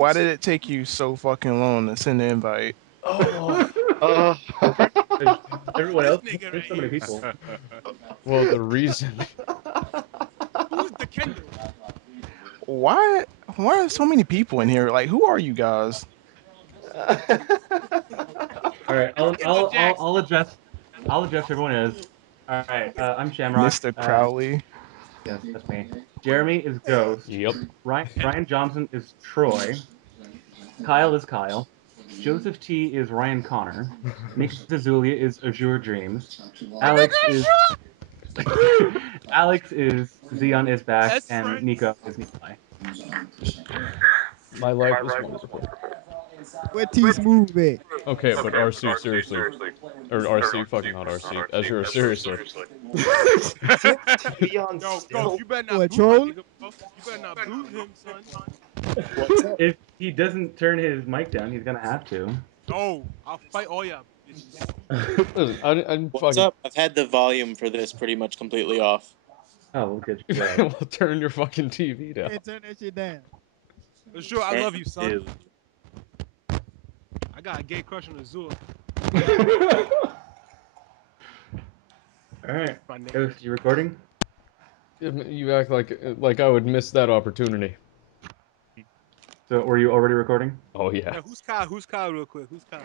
Why did it take you so fucking long to send the invite? Everyone else, This nigga there's so right many here. people. Well, the reason. Who's the Kendall? Why are so many people in here? Like, who are you guys? All right, Kendall Jackson. I'll address everyone is. All right, I'm Shamrock. Mr. Crowley. Yes, that's me. Jeremy is Ghost. Yep. Ryan Johnson is Troy. Kyle is Kyle. Joseph T is Ryan Connor. Nick Zazulia is Azure Dreams. Alex is Xeon is back, That's and right. Nico is Nikolai. My life is wonderful. Where T Smooth at? Okay, but RC, seriously. Or RC, fucking not RC. Azure, seriously. Leon Yo, still. bro, you better not What, boot my troll? nigga, bro. You better not boot him, son. What's up? If he doesn't turn his mic down, he's gonna have to. Oh, I'll fight all y'all bitches. Listen, I'm What's fucking. up? I've had the volume for this pretty much completely off. Oh, we'll get you. Well, turn your fucking TV down. Hey, turn that shit down. Sure, I love you, son. Dude. I got a gay crush on Azure. All right, My nigga. Ghost, you recording? You act like I would miss that opportunity. So, were you already recording? Oh yeah. Yeah, who's Kyle? Who's Kyle, real quick? Who's Kyle?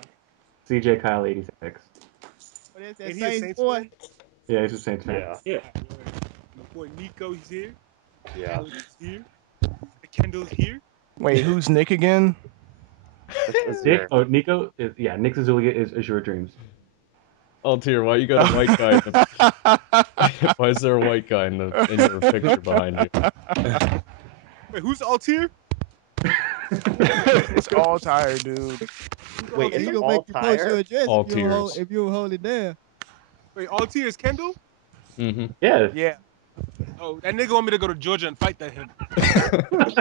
CJ Kyle 86. What is that Ain't he a Saints Saints boy? fan? Yeah, he's a Saints fan. Yeah. My boy Nico, he's here. Yeah. Alex is here. Kendall's here. Wait, who's Nick again? Nico is Nick Zazulia is Azure Dreams. Altyr, why you got a white guy? Why is there a white guy in your picture behind you? Wait, who's Altyr? It's all tired, dude. Wait, He it's gonna all make you post your tire? address All if you don't hold, tears. if you don't hold it down. Wait, Altyr is Kendall? Mm-hmm. Yeah. Yeah. Oh, that nigga want me to go to Georgia and fight that him. Wait,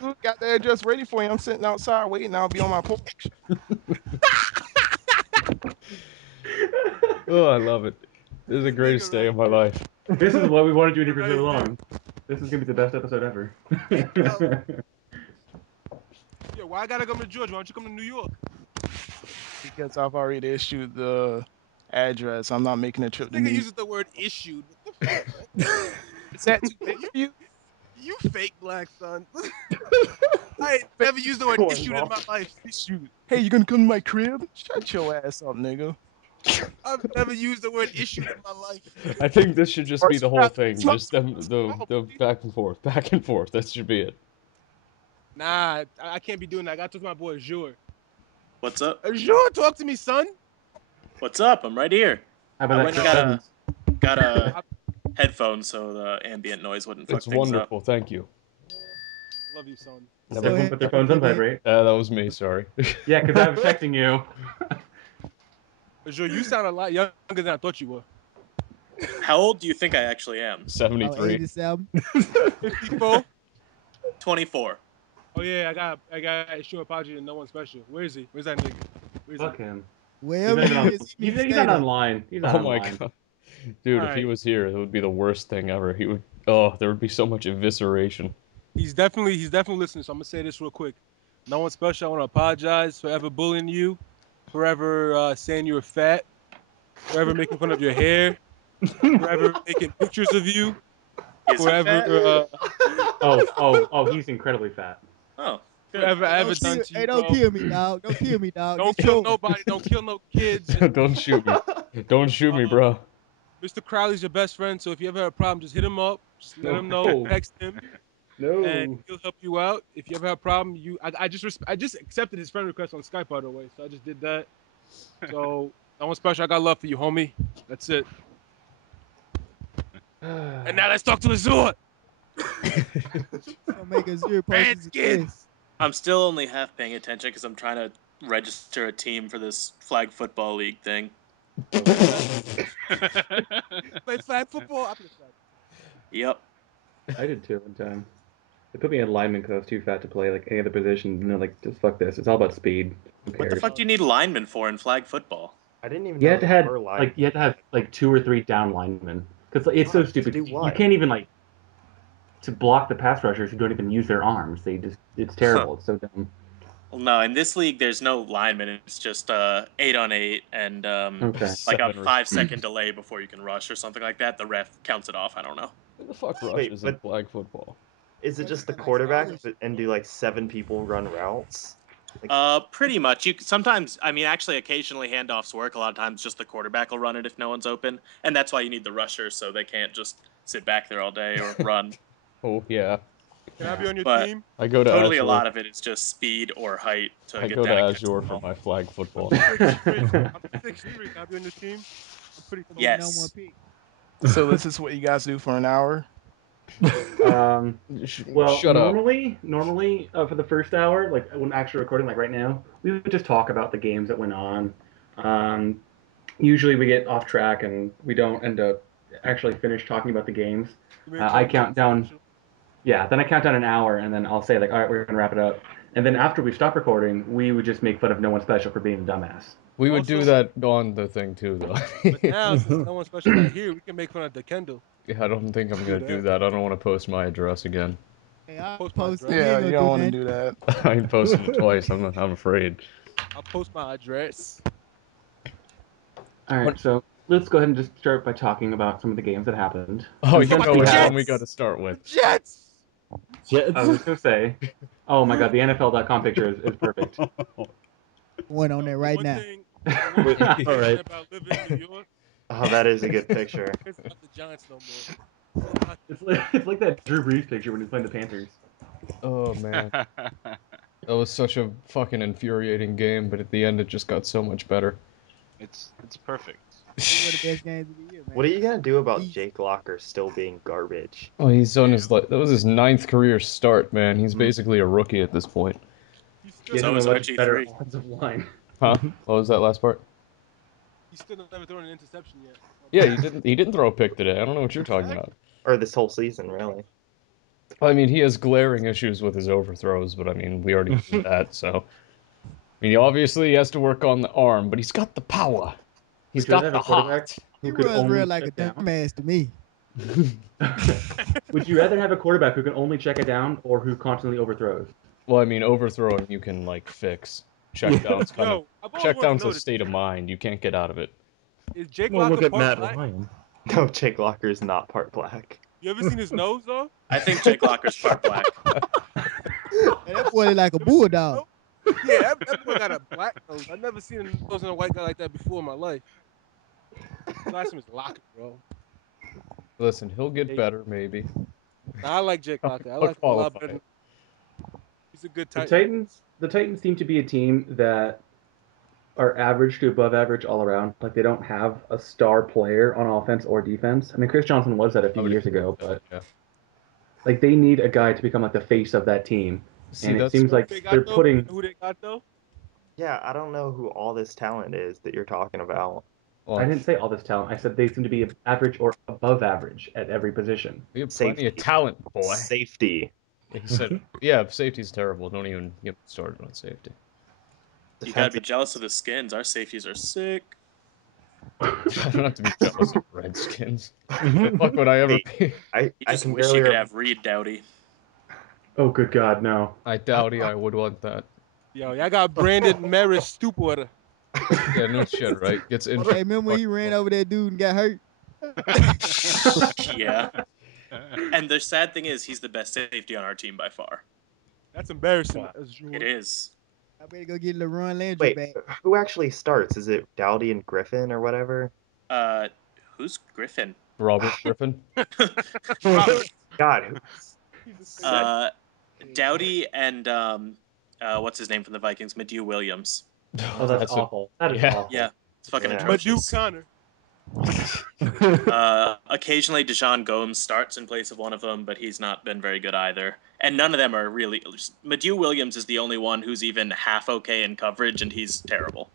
dude, got the address ready for you. I'm sitting outside waiting. I'll be on my porch. Oh, I love it. This is the greatest day of my life. This is what we wanted you to do for so long. This is gonna be the best episode ever. Yo, why I gotta come to Georgia? Why don't you come to New York? Because I've already issued the address. I'm not making a trip to Nigga New York. uses the word issued. What the fuck? Is that too big for you? You fake black son. I ain't never used the word issued in my life. Shoot. Hey, you gonna come to my crib? Shut your ass up, nigga. I've never used the word issued in my life. I think this should just be the whole thing. Just them, the Oh, back and forth, back and forth. That should be it. Nah, I can't be doing that. I gotta talk to my boy Azure. What's up? Azure, talk to me, son. What's up? I'm right here. How I about went that? and got a headphone so the ambient noise wouldn't fuck It's things wonderful. Thank you. Love you, son. Now So everyone hey, put their phones on vibrate. That was me. Sorry. Yeah, because I was texting you. Azure, you sound a lot younger than I thought you were. up. How old do you think I actually am? 73. 87. 54? 24. Oh yeah, I got a short apology to no one special. Where is he? Where's that nigga? Where's Fuck he? him. Wherever He's not, he is, he he's, needs to he's stay not there. online. He's not Oh my online. god, dude! If he Alright. was here, it would be the worst thing ever. He would. Oh, there would be so much evisceration. He's definitely listening. So I'm gonna say this real quick. No one special. I want to apologize for ever bullying you, forever saying you were fat, forever making fun of your hair, forever taking pictures of you, Is he fat? forever He's incredibly fat. Oh, good. forever I ever Don't done kill, to you. hey, don't bro. kill me, dog. Don't kill me, dog. Don't Get kill yours. nobody. Don't kill no kids. Don't shoot me. Don't shoot me, bro. Mr. Crowley's your best friend, so if you ever have a problem, just hit him up. Just let him know. No. Text him, No. and he'll help you out. If you ever have a problem, I just accepted his friend request on Skype, by the way, so I just did that. So no one special. I got love for you, homie. That's it. And now let's talk to Azure. Gonna make a zero Redskins. success. I'm still only half paying attention because I'm trying to register a team for this flag football league thing. Play flag football. I play flag. Yep. I did too one time. They put me in lineman because I was too fat to play like any other position. And they're like, just fuck this. It's all about speed. Who What the cares? fuck do you need linemen for in flag football? I didn't even You know had to there have were linemen. you had to have like 2 or 3 down linemen because it's so What? To stupid. do You what? can't even like to block the pass rushers who don't even use their arms. It's terrible. It's so dumb. Well, no, in this league, there's no lineman. It's just 8-on-8 and Okay. like a Seven 5-second delay before you can rush or something like that. The ref counts it off. I don't know. Who the fuck Wait, rushes in but flag football? is it just the quarterback and do like 7 people run routes? Pretty much. You sometimes, I mean, actually, occasionally handoffs work. A lot of times, just the quarterback will run it if no one's open, and that's why you need the rushers so they can't just sit back there all day or run. Oh yeah, Can I be on your But team? I go to totally, Azure. a lot of it is just speed or height to I get go to down against Azure the for wall. my flag football. I'm 6'3". Can I be on your team? I'm pretty tall. Number one Yes. pick. So this is what you guys do for an hour. Well, Shut up. normally for the first hour, like when actually recording, like right now, we would just talk about the games that went on. Usually we get off track and we don't end up actually finish talking about the games. You may I turn count down. special. Yeah, then I count down an hour and then I'll say like, all right, we're gonna wrap it up. And then after we stop recording, we would just make fun of No One Special for being a dumbass. We would do Also- that on the thing too, though. But now, since no one special not here, we can make fun of the Kendall. Yeah, I don't think I'm gonna Do do that. that. I don't want to post my address again. Hey, I Post my post. address. You Yeah, ain't you gonna don't want to nothing. do that. I can post it twice. I'm afraid. I'll post my address. All right, so let's go ahead and just start by talking about some of the games that happened. Oh, you Since know we which have- one we got to start with. Jets. I was just gonna say, oh my god, the NFL.com picture is perfect. One on The there right one now. thing, the one Wait, thing all right. about living in New York, Oh, that is a good picture. it's not the Giants no more. It's not- It's like that Drew Brees picture when he's playing the Panthers. Oh man, that was such a fucking infuriating game, but at the end it just got so much better. It's perfect. These were the best games of the year, man. What are you gonna do about East. Jake Locker still being garbage? Oh, he's on his that was his 9th career start, man. He's basically a rookie at this point. He's still, He So has is a much better RG3. offensive line. Huh? What was that last part? he's still never thrown an interception yet. Yeah, he didn't throw a pick today. I don't know what you're talking about. Or this whole season, really? I mean, he has glaring issues with his overthrows, but I mean, we already knew that, so. I mean, obviously he has to work on the arm, but he's got the power. He's Would you rather got have the a quarterback heart. He who could runs only real like a check down? dumbass to me. Would you rather have a quarterback who can only check it down or who constantly overthrows? Well, I mean, overthrowing you can like fix. Checkdown's kind of Yo, I've always wanted checkdown's to know a this. state of mind. You can't get out of it. Is Jake Well, look Locker at part Matt black? Ryan. No, Jake Locker is not part black. You ever seen his nose though? I think Jake Locker's part black. And that boy look like a bulldog. Yeah, that boy got a black nose. I've never seen a nose in a white guy like that before in my life. Last name is Locker, bro. Listen, he'll get better maybe. Nah, I like Jake Locker. I I'll like him a lot qualify better. it. He's a good The tight. Titans seem to be a team that are average to above average all around. Like they don't have a star player on offense or defense. I mean, Chris Johnson was that a I few would years agree ago, with that, but yeah. like they need a guy to become like the face of that team. See, And it that's seems like They they're got though. putting. You know who they got though? Yeah, I don't know who all this talent is that you're talking about. well, I didn't say all this talent. I said they seem to be average or above average at every position. we have plenty of Safety. talent, boy. Safety. He said, "Yeah, safety's terrible. Don't even get me started on safety." You gotta be Defensive. jealous of the Skins. Our safeties are sick. I don't have to be jealous of Redskins. The fuck would I ever Hey, be? I You I just can wish you barely could rem- have Reed Dowdy. Oh, good God, no. I doubt I would want that. Yo, y'all got Brandon Maris Stupwater. Yeah, no shit, right? Gets injured. Hey, remember when he ran over that dude and got hurt? Yeah. And the sad thing is, he's the best safety on our team by far. That's embarrassing. Wow. Azure. It is. I better go get LeRon Landry Wait, back. who actually starts? Is it Dowdy and Griffin or whatever? Who's Griffin? Robert Griffin. God, Uh, Dowdy and what's his name from the Vikings? Madu Williams. Oh, that's a- awful. That is yeah. awful. Yeah, it's fucking Yeah. Madu atrocious. Connor. Occasionally, Deshaun Gomes starts in place of one of them, but he's not been very good either. And none of them are really. Madu Williams is the only one who's even half okay in coverage, and he's terrible.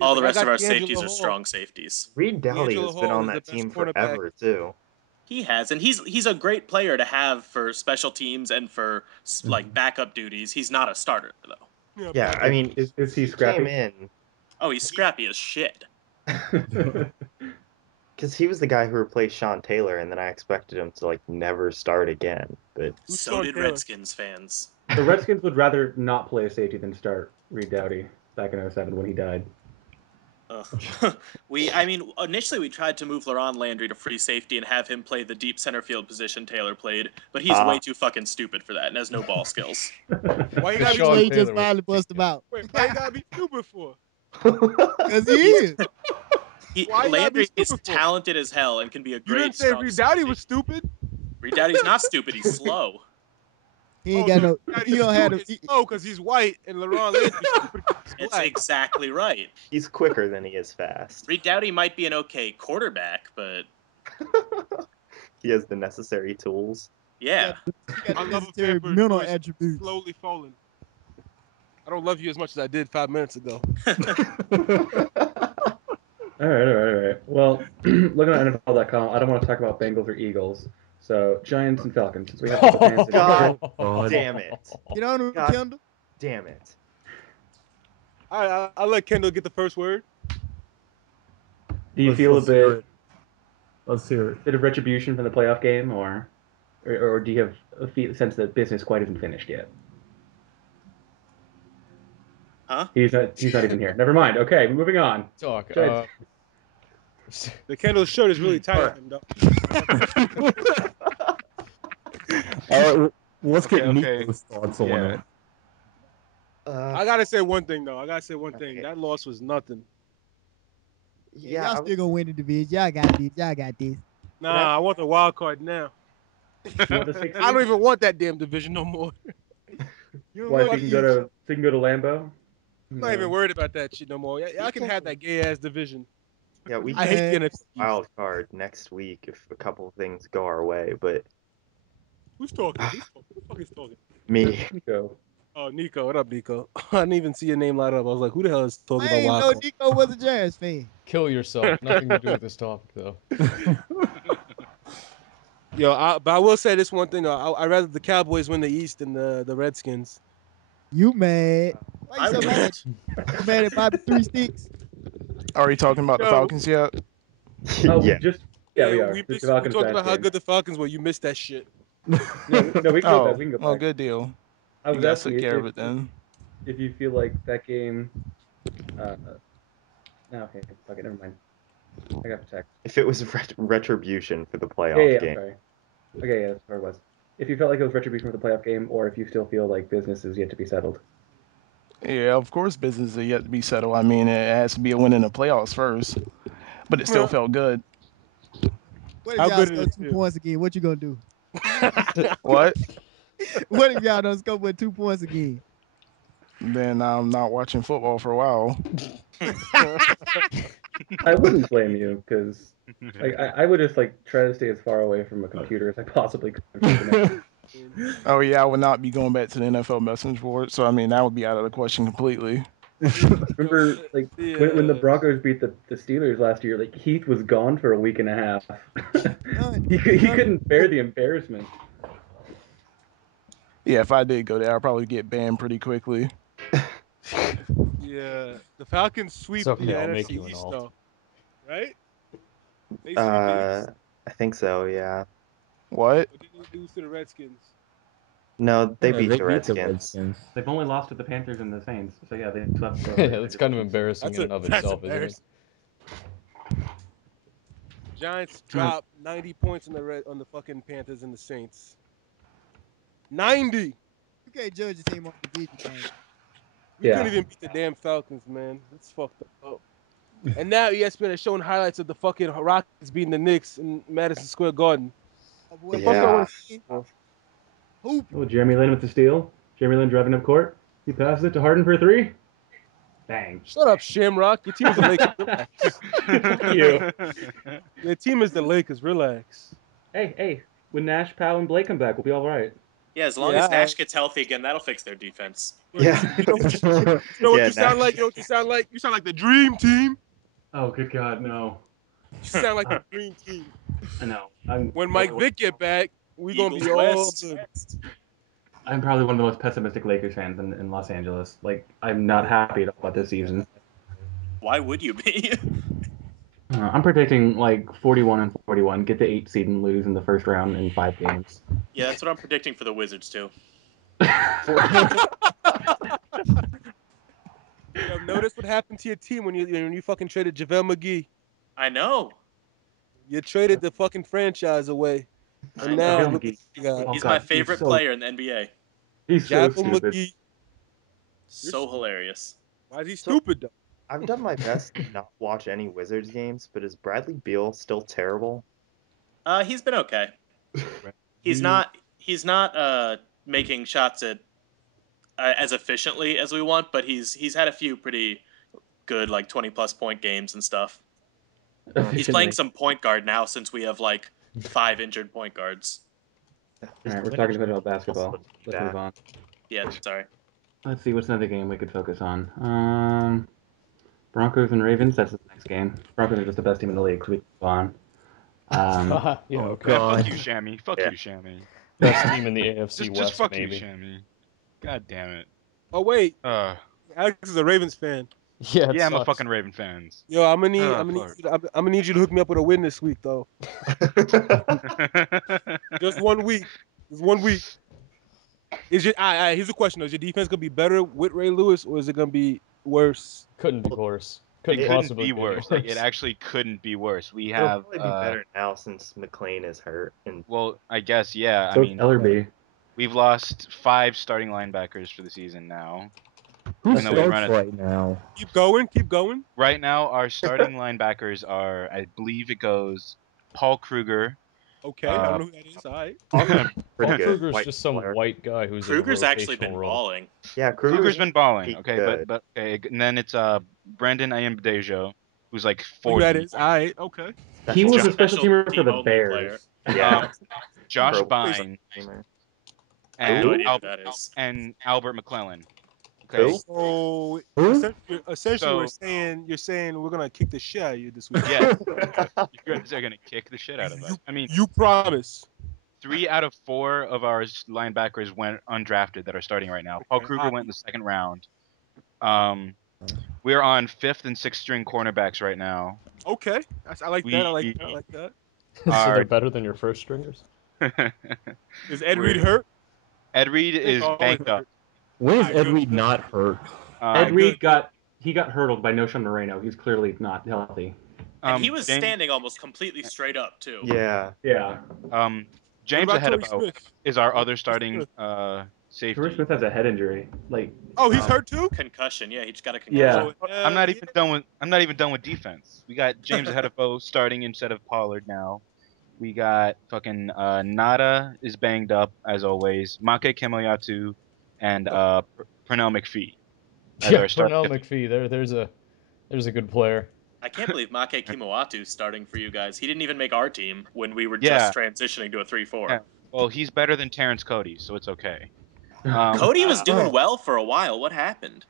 All the I rest got of our D'Angelo safeties are Hall. strong safeties. Reed Dowdy D'Angelo has been Hall on is the that best team cornerback. forever too. He has, and he's a great player to have for special teams and for like backup duties. He's not a starter though. Yeah, I mean, Is he he scrappy? came in Oh, he's scrappy as shit. because he was the guy who replaced Sean Taylor, and then I expected him to like never start again. But Who's So Sean did Taylor? Redskins fans. The Redskins would rather not play a safety than start Reed Doughty back in 2007 when he died. Initially we tried to move Laron Landry to free safety and have him play the deep center field position Taylor played, but he's way too fucking stupid for that and has no ball skills. Why you Sean gotta So be he just Taylor finally bust him out. Wait, why you gotta be stupid for? Because he is. Why you gotta be Landry is stupid for? talented as hell and can be a You great didn't say strong Reed Doughty safety. was stupid. Reed Doughty's not stupid, he's slow. He ain't got no. He don't have It's slow because he's white and Laron Landry's stupid 'cause he's It's black. exactly right. He's quicker than he is fast. Reed Doughty might be an okay quarterback, but He has the necessary tools. yeah. got I the love a necessary pampered mental voice attributes. slowly falling. I don't love you as much as I did 5 minutes ago. All right. Well, looking at NFL.com, I don't want to talk about Bengals or Eagles. So Giants and Falcons, since we have the fans in God here. damn it. Get on him, God. Kendall. Damn it. I'll let Kendall get the first word. Do you feel a Let's hear bit it. Let's hear it. of retribution from the playoff game, or do you have a sense that business quite isn't finished yet? Huh? He's not even here. Never mind. Okay, moving on. Talk. Giants. The Kendall's shirt is really tight on him, though. All right, let's Okay, get okay. Nico's thoughts on Yeah. it. I gotta say one thing, though. Okay. That loss was nothing. Yeah, Y'all still gonna win the division. Y'all got this. Y'all got this. Nah, I want the wild card now. You want the 6 I don't even want that damn division no more. You Why, know so what? you can go to Lambeau? I'm not even worried about that shit no more. Y'all can have that gay ass division. yeah, we I hate the NFC. wild card next week if a couple of things go our way, but Who's talking? Who the fuck is talking? me. Go. Oh, Nico. What up, Nico? I didn't even see your name light up. I was like, who the hell is talking I about ain't wild know card? Nico was a Giants fan. Kill yourself. Nothing to do with this topic, though. Yo, but I will say this one thing. I'd rather the Cowboys win the East than the Redskins. You mad? Why you I so would. mad? You mad at Bobby Three Sticks? Are you talking about the Yo. Falcons yet? Oh, yeah. we are. We Just the Falcons talked Giants about how game. good the Falcons were. You missed that shit. No, we can go Oh, back. We can go well, back. good deal. I You was guys asking took you care of it then. if you feel like that game. No, okay, fuck it, never mind. I got the text. If it was retribution for the Yeah, playoff I'm game. sorry. Okay, yeah, that's where it was. If you felt like it was retribution for the playoff game, or if you still feel like business is yet to be settled. Yeah, of course business is yet to be settled. I mean, it has to be a win in the playoffs first. But it still felt good. What if How y'all good score did it 2 feel? points again? What you gonna do? What? What if y'all don't score with 2 points again? Then I'm not watching football for a while. I wouldn't blame you because I would just like try to stay as far away from a computer as I possibly could. Oh yeah, I would not be going back to the NFL Messenger board. So I mean, that would be out of the question completely. Remember, like when the Broncos beat the Steelers last year, like Heath was gone for a week and a half. he couldn't bear the embarrassment. Yeah, if I did go there, I'd probably get banned pretty quickly. Yeah, the Falcons sweep It's okay, the I'll make NFC you an East, alt. though. Right? They sweep the East. I think so, yeah. What? What did they lose to the Redskins? No, they Yeah, beat they the beat the Redskins. Redskins. They've only lost to the Panthers and the Saints, so yeah, they swept. Yeah, that's kind of embarrassing in and of That's itself, isn't it? embarrassing. Giants dropped 90 points on the fucking Panthers and the Saints. 90. You can't judge a team on division game. We Yeah. couldn't even beat the damn Falcons, man. That's fucked up. And now ESPN is showing highlights of the fucking Rockets beating the Knicks in Madison Square Garden. Oh, boy, The fuck do I Yeah. want to see? Hoop. Oh, Jeremy Lin with the steal. Jeremy Lin driving up court. He passes it to Harden for a three. Bang. Shut up, Shamrock. Your team is the Lakers. Relax. Fuck you. Your team is the Lakers. Relax. Hey, when Nash, Powell, and Blake come back, we'll be all right. Yeah, as long Yeah, as Nash gets healthy again, that'll fix their defense. Yeah. You know what Yeah, you sound Nash. like? You know what you sound like? You sound like the dream team. Oh, good God, no. You sound like the dream team. I know. When Mike Vick get back, we gonna Eagles be all West. good. I'm probably one of the most pessimistic Lakers fans in Los Angeles. Like, I'm not happy at all about this season. Why would you be? I'm predicting like 41-41, get the 8 seed and lose in the first round in 5 games. Yeah, that's what I'm predicting for the Wizards too. Yo, notice what happened to your team when you fucking traded JaVale McGee. I know. You traded the fucking franchise away, I and know. now JaVale look what McGee. you got. Oh, He's God, my he's favorite so- player in the NBA. He's so JaVale stupid. McGee. So hilarious. Why is he So- stupid though? I've done my best to not watch any Wizards games, but is Bradley Beal still terrible? He's been okay. He's not making shots at as efficiently as we want, but he's had a few pretty good like 20+ point games and stuff. He's playing some point guard now since we have like 5 injured point guards. All right, we're talking about basketball. Also Let's back. move on. Yeah, sorry. Let's see what's another game we could focus on. Broncos and Ravens. That's the next game. Broncos are just the best team in the league, so we can move on. Yeah, Oh, okay. Man, God. fuck you, Shammy. Fuck Yeah. you, Shammy. Best team in the AFC Just West, fuck maybe. you, Shammy. God damn it. Oh wait, Uh, Alex is a Ravens fan. Yeah, it yeah, I'm a sucks. fucking Raven fans. Yo, I'm gonna Oh, need, fuck. I'm gonna need you to hook me up with a win this week though. Just 1 week. Just 1 week. Is your here's the question though. Is your defense gonna be better with Ray Lewis or is it gonna be worse? Couldn't be worse. It Couldn't couldn't possibly be worse. Like, it actually couldn't be worse. We It'll have, probably be better now since McLean is hurt. And well, I guess, yeah. I So mean, LRB. we've lost 5 starting linebackers for the season now. Who Even though we starts run it right now? Keep going, keep going. right now, our starting linebackers are, I believe it goes Paul Kruger. Okay, I don't know who that is. All right. pretty Paul good. Kruger's White just some player. white guy who's Kruger's in a actually been rotational role. balling. Yeah, Kruger's been balling, He's okay, good. but okay, and then it's Brendan Ayamdejo, who's like Who 40. that is? All right. Okay. That's He was just a special teamer for the team-only Bears. yeah. Josh Pro Bine gamer. I have no and, idea who that is. and Albert McClellan. Okay, Who? So Who? essentially, So- you're saying we're gonna kick the shit out of you this week. yeah, you guys are gonna kick the shit out of us. I mean, You promise. 3 out of 4 of our linebackers went undrafted that are starting right now. Paul Okay, Kruger went in the second round. We're on 5th and 6th string cornerbacks right now. Okay. I like that. I like that. I like that. So they're Our- better than your first stringers? Is Ed Reed hurt? Ed Reed is always banged up. hurt. When is Alright, Ed good, Reed good. not hurt? Ed Um, Reed got hurdled by Noshan Moreno. He's clearly not healthy. And he was James, standing almost completely straight up too. Yeah. Yeah. James What about ahead Torrey of Smith? is our other Torrey starting Smith? Torrey safety. Smith has a head injury. Like, Oh, he's Um, hurt too. Concussion. Yeah, he just got a concussion. yeah. Oh, I'm not hell even done with defense. We got James ahead of Bo starting instead of Pollard now. We got fucking Nada is banged up as always. Make Kemoyatu and Pernell McPhee as Yeah, our starting. Pernell McPhee. There's a good player. I can't believe Make Kimawatu's starting for you guys. He didn't even make our team when we were Yeah. just transitioning to a 3-4. Yeah. Well, he's better than Terrence Cody, so it's okay. Cody was doing well for a while. What happened?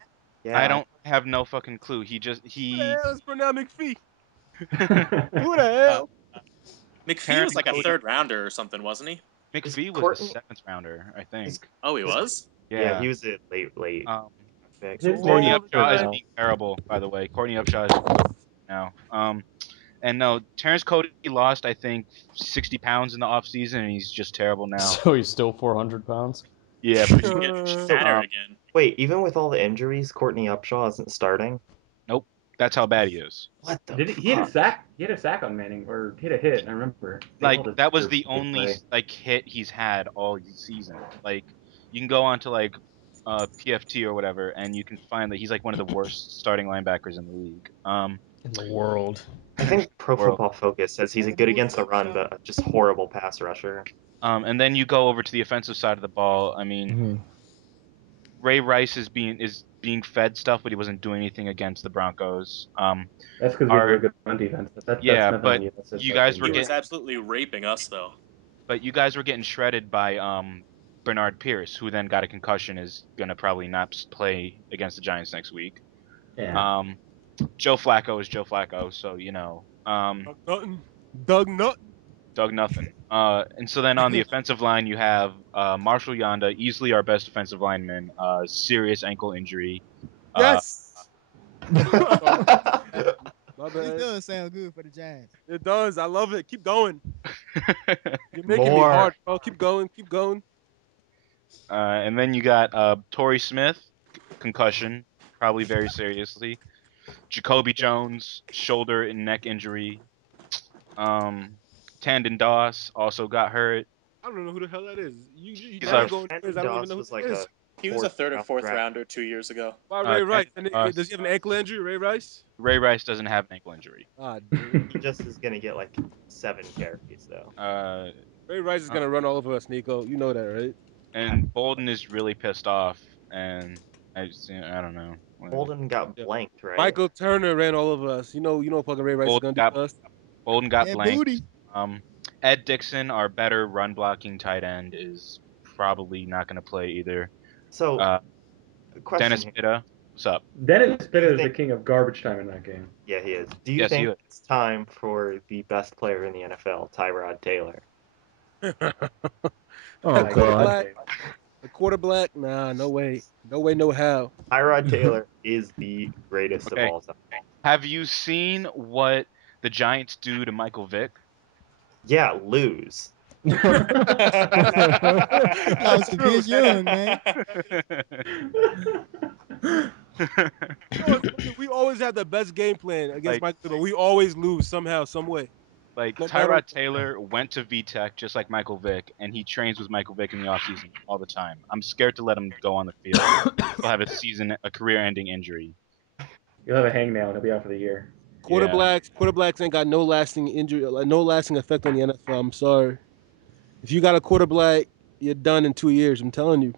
Yeah. I don't have no fucking clue. He Who the hell is Pernell McPhee? Yeah. Who the hell? McPhee Terrence was like a Cody- 3rd rounder or something, wasn't he? McPhee was Courtney- the 7th rounder, I think. Oh, he was? Yeah, he was a late. pick. His Courtney name- Upshaw is now. being terrible, by the way. Courtney Upshaw is now. And no, Terrence Cody lost, I think, 60 pounds in the offseason, and he's just terrible now. So he's still 400 pounds? Yeah, He's pretty getting much. fatter again. Wait, even with all the injuries, Courtney Upshaw isn't starting. Nope, that's how bad he is. What the? He had a fuck? sack. He had a sack on Manning, or he had a hit. I remember. They Like called it that was for the big only play. like hit he's had all season. Like you can go on to like PFT or whatever, and you can find that he's like one of the worst starting linebackers in the league. In the world. I think Pro World. Football Focus says he's good against the run, but just horrible pass rusher. And then you go over to the offensive side of the ball. I mean, Mhm. Ray Rice is being fed stuff, but he wasn't doing anything against the Broncos. That's because we have a really good run defense. That's Yeah, nothing but on you. That's just you like guys the- were He was getting- absolutely raping us, though. But you guys were getting shredded by Bernard Pierce, who then got a concussion, is gonna probably not play against the Giants next week. Yeah. Joe Flacco is Joe Flacco, so you know. Doug Nutt. Doug nothing. And so then on the offensive line, you have Marshall Yonda, easily our best offensive lineman, serious ankle injury. Yes. My This bad. does sound good for the Giants. It does. I love it. Keep going. You're making me More. hard, bro. Keep going. Keep going. And then you got Torrey Smith, concussion, probably very seriously. Jacoby Jones, shoulder and neck injury. Tandon Doss also got hurt. I don't know who the hell that is. He's now our you going Brandon quiz. I don't even Doss know who was that like is. He was a third or round fourth draft. rounder 2 years ago. Wow, Ray Rice. Tandon And Doss. does he have an ankle injury, Ray Rice? Ray Rice doesn't have an ankle injury. Ah, dude. He just is gonna get like 7 carries though. Ray Rice is gonna run all over us, Nico. You know that, right? And Bolden is really pissed off, and I don't know. Bolden got Yeah. blanked, right? Michael Turner ran all over us. You know what fucking Ray Rice is Bolden gonna do got to us. Bolden got Yeah, blanked. booty. Ed Dixon, our better run blocking tight end, is probably not going to play either. So, question Dennis here. Pitta, what's up? Dennis Pitta is the think- king of garbage time in that game. Yeah, he is. Do you Yes, he think is. it's time for the best player in the NFL, Tyrod Taylor? Oh Like, god. A quarterback? Nah, no way. No way, no how. Tyrod Taylor is the greatest Okay. of all time. Have you seen what the Giants do to Michael Vick? Yeah, lose. Lost to Vince Young, man. We always have the best game plan against Like- Michael, but we always lose somehow, some way. Like, No matter- Tyrod Taylor went to VTech just like Michael Vick, and he trains with Michael Vick in the offseason all the time. I'm scared to let him go on the field. He'll have a career-ending injury. You'll have a hangnail and he'll be out for the year. Quarterbacks ain't got no lasting injury, no lasting effect on the NFL. I'm sorry. If you got a quarterback, you're done in 2 years. I'm telling you.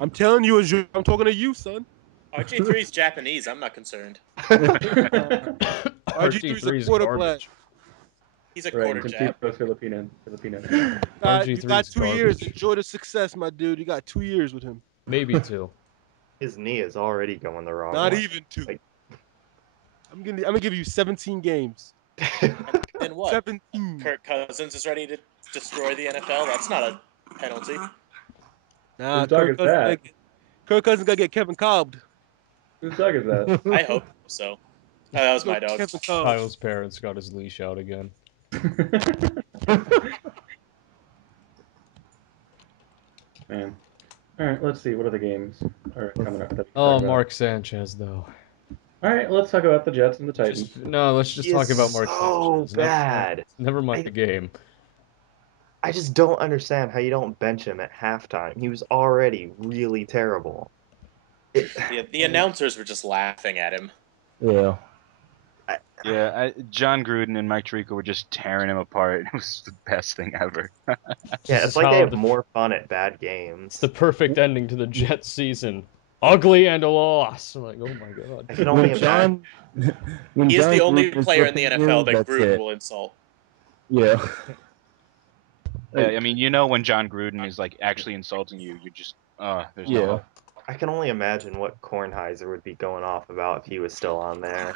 I'm telling you, Azure. I'm talking to you, son. RG3's Japanese. I'm not concerned. RG3's a 3's quarterback. garbage. He's a Right, quarter jab. Timchico's Filipino. You got RG3's 2 years. garbage. Enjoy the success, my dude. You got 2 years with him. Maybe 2. His knee is already going the wrong Not way. even 2. Like- I'm gonna give you 17 games. Then what? 17. Kirk Cousins is ready to destroy the NFL. That's not a penalty. Nah, Whose dog is that? Kirk Cousins gotta get Kevin Cobbed. Whose dog is that? I hope so. Oh, that was my dog. Kevin Cobb. Kyle's parents got his leash out again. Man. All right, let's see. What are the games are coming up? that we can Oh, talk about? Mark Sanchez though. All right, let's talk about the Jets and the Titans. Let's just He talk is about Mark so Sanchez. bad. Never mind the game. I just don't understand how you don't bench him at halftime. He was already really terrible. The announcers were just laughing at him. Yeah. Yeah, John Gruden and Mike Tirico were just tearing him apart. It was the best thing ever. Yeah, This it's is like they how have more fun at bad games. It's the perfect ending to the Jets season. Ugly and a loss. I'm like, oh my god. I can only When imagine. John, when He is John the only Gruden was player in the flipping NFL rules, that that's Gruden it. will insult. Yeah. Yeah, I mean, when John Gruden is like actually insulting you, you're just there's no Yeah. hope. I can only imagine what Kornheiser would be going off about if he was still on there.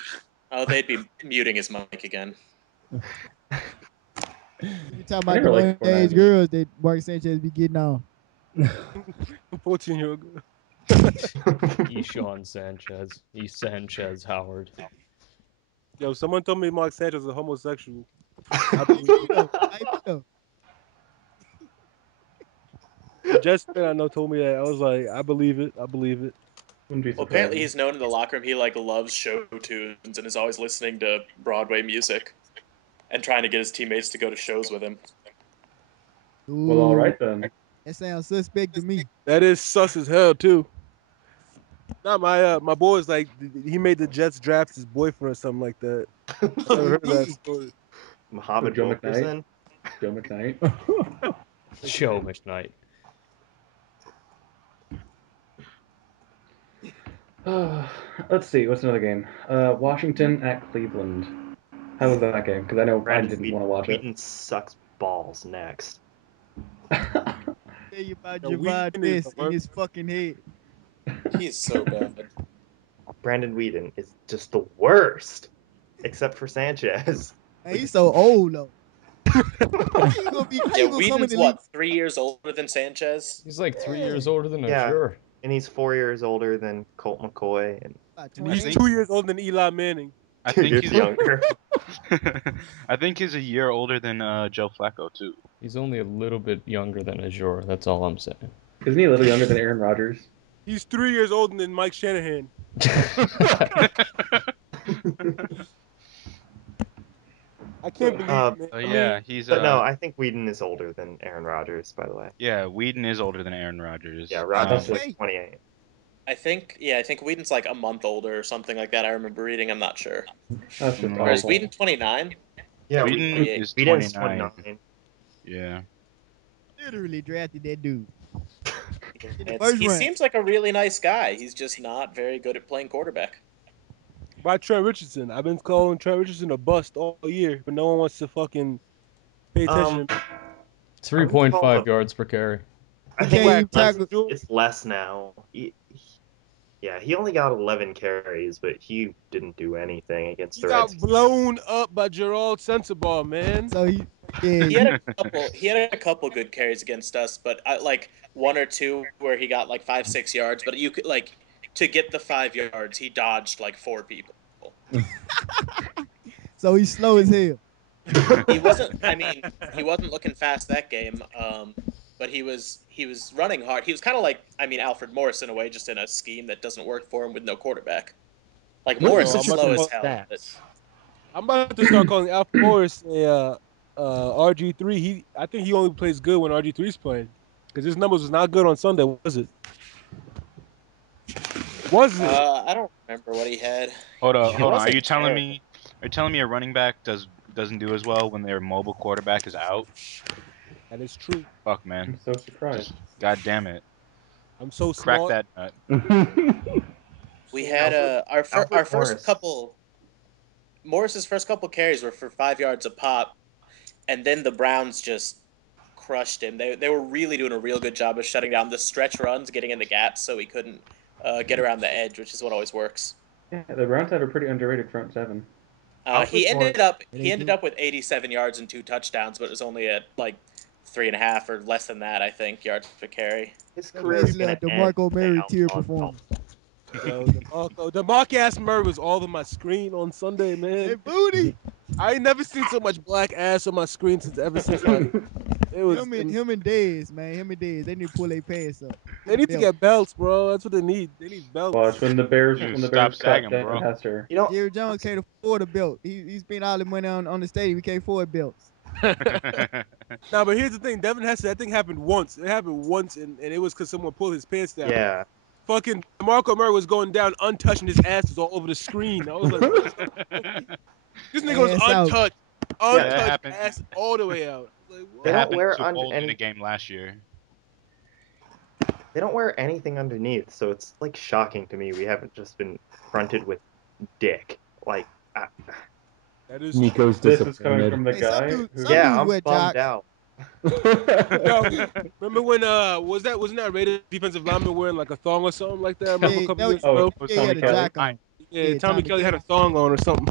Oh, they'd be muting his mic again. You talking I about never the liked underage Cornelius. girls that Mark Sanchez be getting on. 14-year-old girl. Eshawn Sanchez. Sanchez Howard. Yo, someone told me Mark Sanchez is a homosexual. I know. The Jets fan I know told me that. I was like, I believe it. I believe it. Wouldn't be Well, surprised. apparently he's known in the locker room. He loves show tunes and is always listening to Broadway music and trying to get his teammates to go to shows with him. Well, all right then. That sounds suspect to me. That is sus as hell too. Not my boy's like he made the Jets draft his boyfriend or something like that. Never heard of that story. Mohammed Joe Wilkerson. Joe McKnight. Joe McKnight. Let's see. What's another game? Washington at Cleveland. How was that game? Because I know I didn't want to watch it. Wheaton sucks balls next. Tell you about The Javon Wheaton is Ness the in worst. his fucking head. He's so bad. Brandon Wheaton is just the worst, except for Sanchez. Man, he's so old though. How you gonna be? How Yeah, you gonna come in Whedon's the what, league? 3 years older than Sanchez? He's like 3 Yeah. years older than Yeah. Azure. And he's 4 years older than Colt McCoy and About And he's 28. 2 years older than Eli Manning. I 2 think years he's younger. I think he's a year older than Joe Flacco too. He's only a little bit younger than Azure. That's all I'm saying. Isn't he a little younger than Aaron Rodgers? He's 3 years older than Mike Shanahan. I can't believe it, man. So I yeah, mean, he's But no, I think Whedon is older than Aaron Rodgers, by the way. yeah, Whedon is older than Aaron Rodgers. Yeah, Rodgers is Um, like 28. I think Whedon's like a month older or something like that. I remember reading. I'm not sure. that's just Or is awful. Whedon 29? Yeah, Whedon 28. is Whedon's 29. 29. Yeah. Literally drafted that dude. In the He first round. seems like a really nice guy. He's just not very good at playing quarterback. by Trent Richardson. I've been calling Trent Richardson a bust all year, but no one wants to fucking pay attention. 3.5 yards per carry. I He think can't even it's less, tackle. it's less now. Yeah, he only got 11 carries, but he didn't do anything against He the got Redskins. blown up by Gerald Sensabaugh, man. So he, He yeah, had a couple good carries against us, but like one or two where he got like 5-6 yards. But you could like to get the 5 yards, he dodged like 4 people. so he's slow as hell. He wasn't. I mean, he wasn't looking fast that game. But he was running hard. He was kind of like Alfred Morris in a way, just in a scheme that doesn't work for him with no quarterback. Like What Morris are is I'm slow about as to- hell. But stats? I'm about to start calling Alfred Morris a RG3. I think he only plays good when RG3's playing, because his numbers was not good on Sunday, was it? Was it? I don't remember what he had. Hold on. Are wasn't you telling terrible. me? Are you telling me a running back doesn't do as well when their mobile quarterback is out? That is true. Fuck, man. I'm so surprised. God damn it. I'm so Crack smart. that nut. We had our Alfred first Morris. couple. Morris's first couple carries were for 5 yards a pop, and then the Browns just crushed him. They were really doing a real good job of shutting down the stretch runs, getting in the gaps so he couldn't get around the edge, which is what always works. Yeah, the Browns have a pretty underrated front seven. He ended They up do. with 87 yards and 2 touchdowns, but it was only at like 3.5 or less than that, I think, yards per carry. His That's career is basically going a to end. DeMarco when they Murray tier outlaw performance. Yo, DeMarcus Murray was all over my screen on Sunday, Hey, man. booty. I ain't never seen so much black ass on my screen since like it was. Him and Dez, man. Him and Dez. They need to pull their pants up. They need to get belts, bro. That's what they need. They need belts. Watch when the Bears Dude, when the stop Bears cut sagging, Devin bro. Hester. You know, Jerry Jones can't afford a belt. He spent all the money on the stadium. He can't afford belts. Nah, but here's the thing. Devin Hester, that thing happened once. It happened once, and it was because someone pulled his pants down. yeah. Fucking DeMarco Murray was going down untouched, and his ass was all over the screen. I was like, what the fuck? This nigga was Ass out. untouched. that Untouched, happened. ass all the way out. I was like, what? They That don't happened wear to Bold in any. a game last year. They don't wear anything underneath, so it's like shocking to me we haven't just been fronted with dick. Like, That is Nico's This is coming disappointed. from the Hey, some guy dude- who. some yeah, dudes I'm wear bummed jocks. out. Yo, remember when wasn't that Raiders defensive lineman wearing like a thong or something like that? I remember Yeah, a couple no, years Oh, ago. it was Yeah, he Tommy had a Kelly. jock on. Yeah, Yeah, Tommy Kelly had a thong on or something.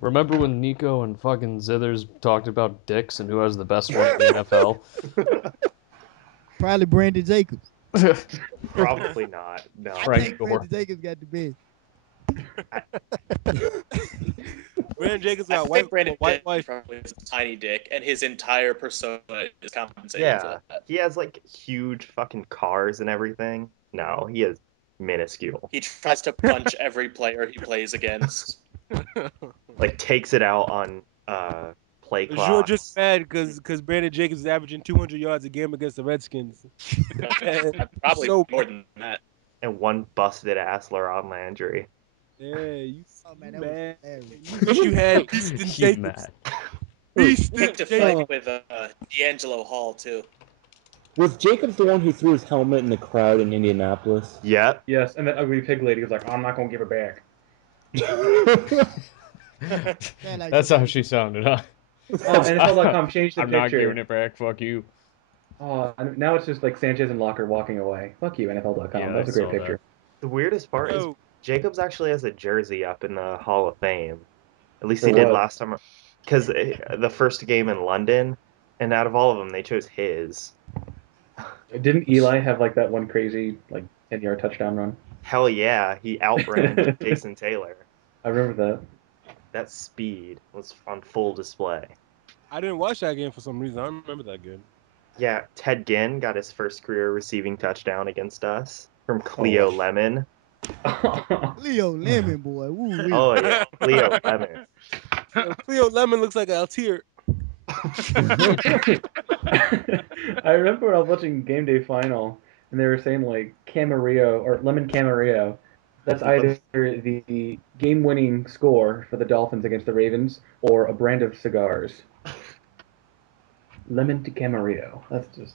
Remember when Nico and fucking Zithers talked about dicks and who has the best one in the NFL? Probably Brandon Jacobs. Probably not. No. I Frank think Gore. Brandon Jacobs got the best. Brandon Jacobs I got think a Brandon white wife. probably has a tiny dick, and his entire persona is compensating Yeah, for that. he has like huge fucking cars and everything. No, he is minuscule. He tries to punch every player he plays against. Like takes it out on play Azure clocks just mad because Brandon Jacobs is averaging 200 yards a game against the Redskins. Probably So more than that. and one busted ass Laron Landry. yeah, you Oh man, you that was mad. hilarious. You wish you had Easton He Jacobs. mad. Easton Picked a Jacobs. fight with D'Angelo Hall too. Was Jacobs the one who threw his helmet in the crowd in Indianapolis? Yep. Yes, and that ugly pig lady was like, "I'm not gonna give it back." Man, like That's some- how she sounded, huh? Oh, NFL.com changed the I'm picture. not giving it back. Fuck you. Oh, and now it's just like Sanchez and Locker walking away. Fuck you, NFL.com. Yeah, that was a I great saw picture. The weirdest part is Yo, Jacobs actually has a jersey up in the Hall of Fame. At least For he did what? last time. Because the first game in London, and out of all of them, they chose his. Didn't Eli have like that one crazy like 10-yard touchdown run? Hell yeah, he outran Jason Taylor. I remember that. That speed was on full display. I didn't watch that game for some reason. I don't remember that game. Yeah, Ted Ginn got his first career receiving touchdown against us from Cleo Lemon. Leo Lemon, boy. Woo wee. Oh yeah, Cleo Lemon. Yo, Cleo Lemon looks like Altyr. I remember when I was watching Game Day Final, and they were saying like Camarillo or Lemon Camarillo. That's either the game-winning score for the Dolphins against the Ravens or a brand of cigars. Lemon to Camarillo. That's just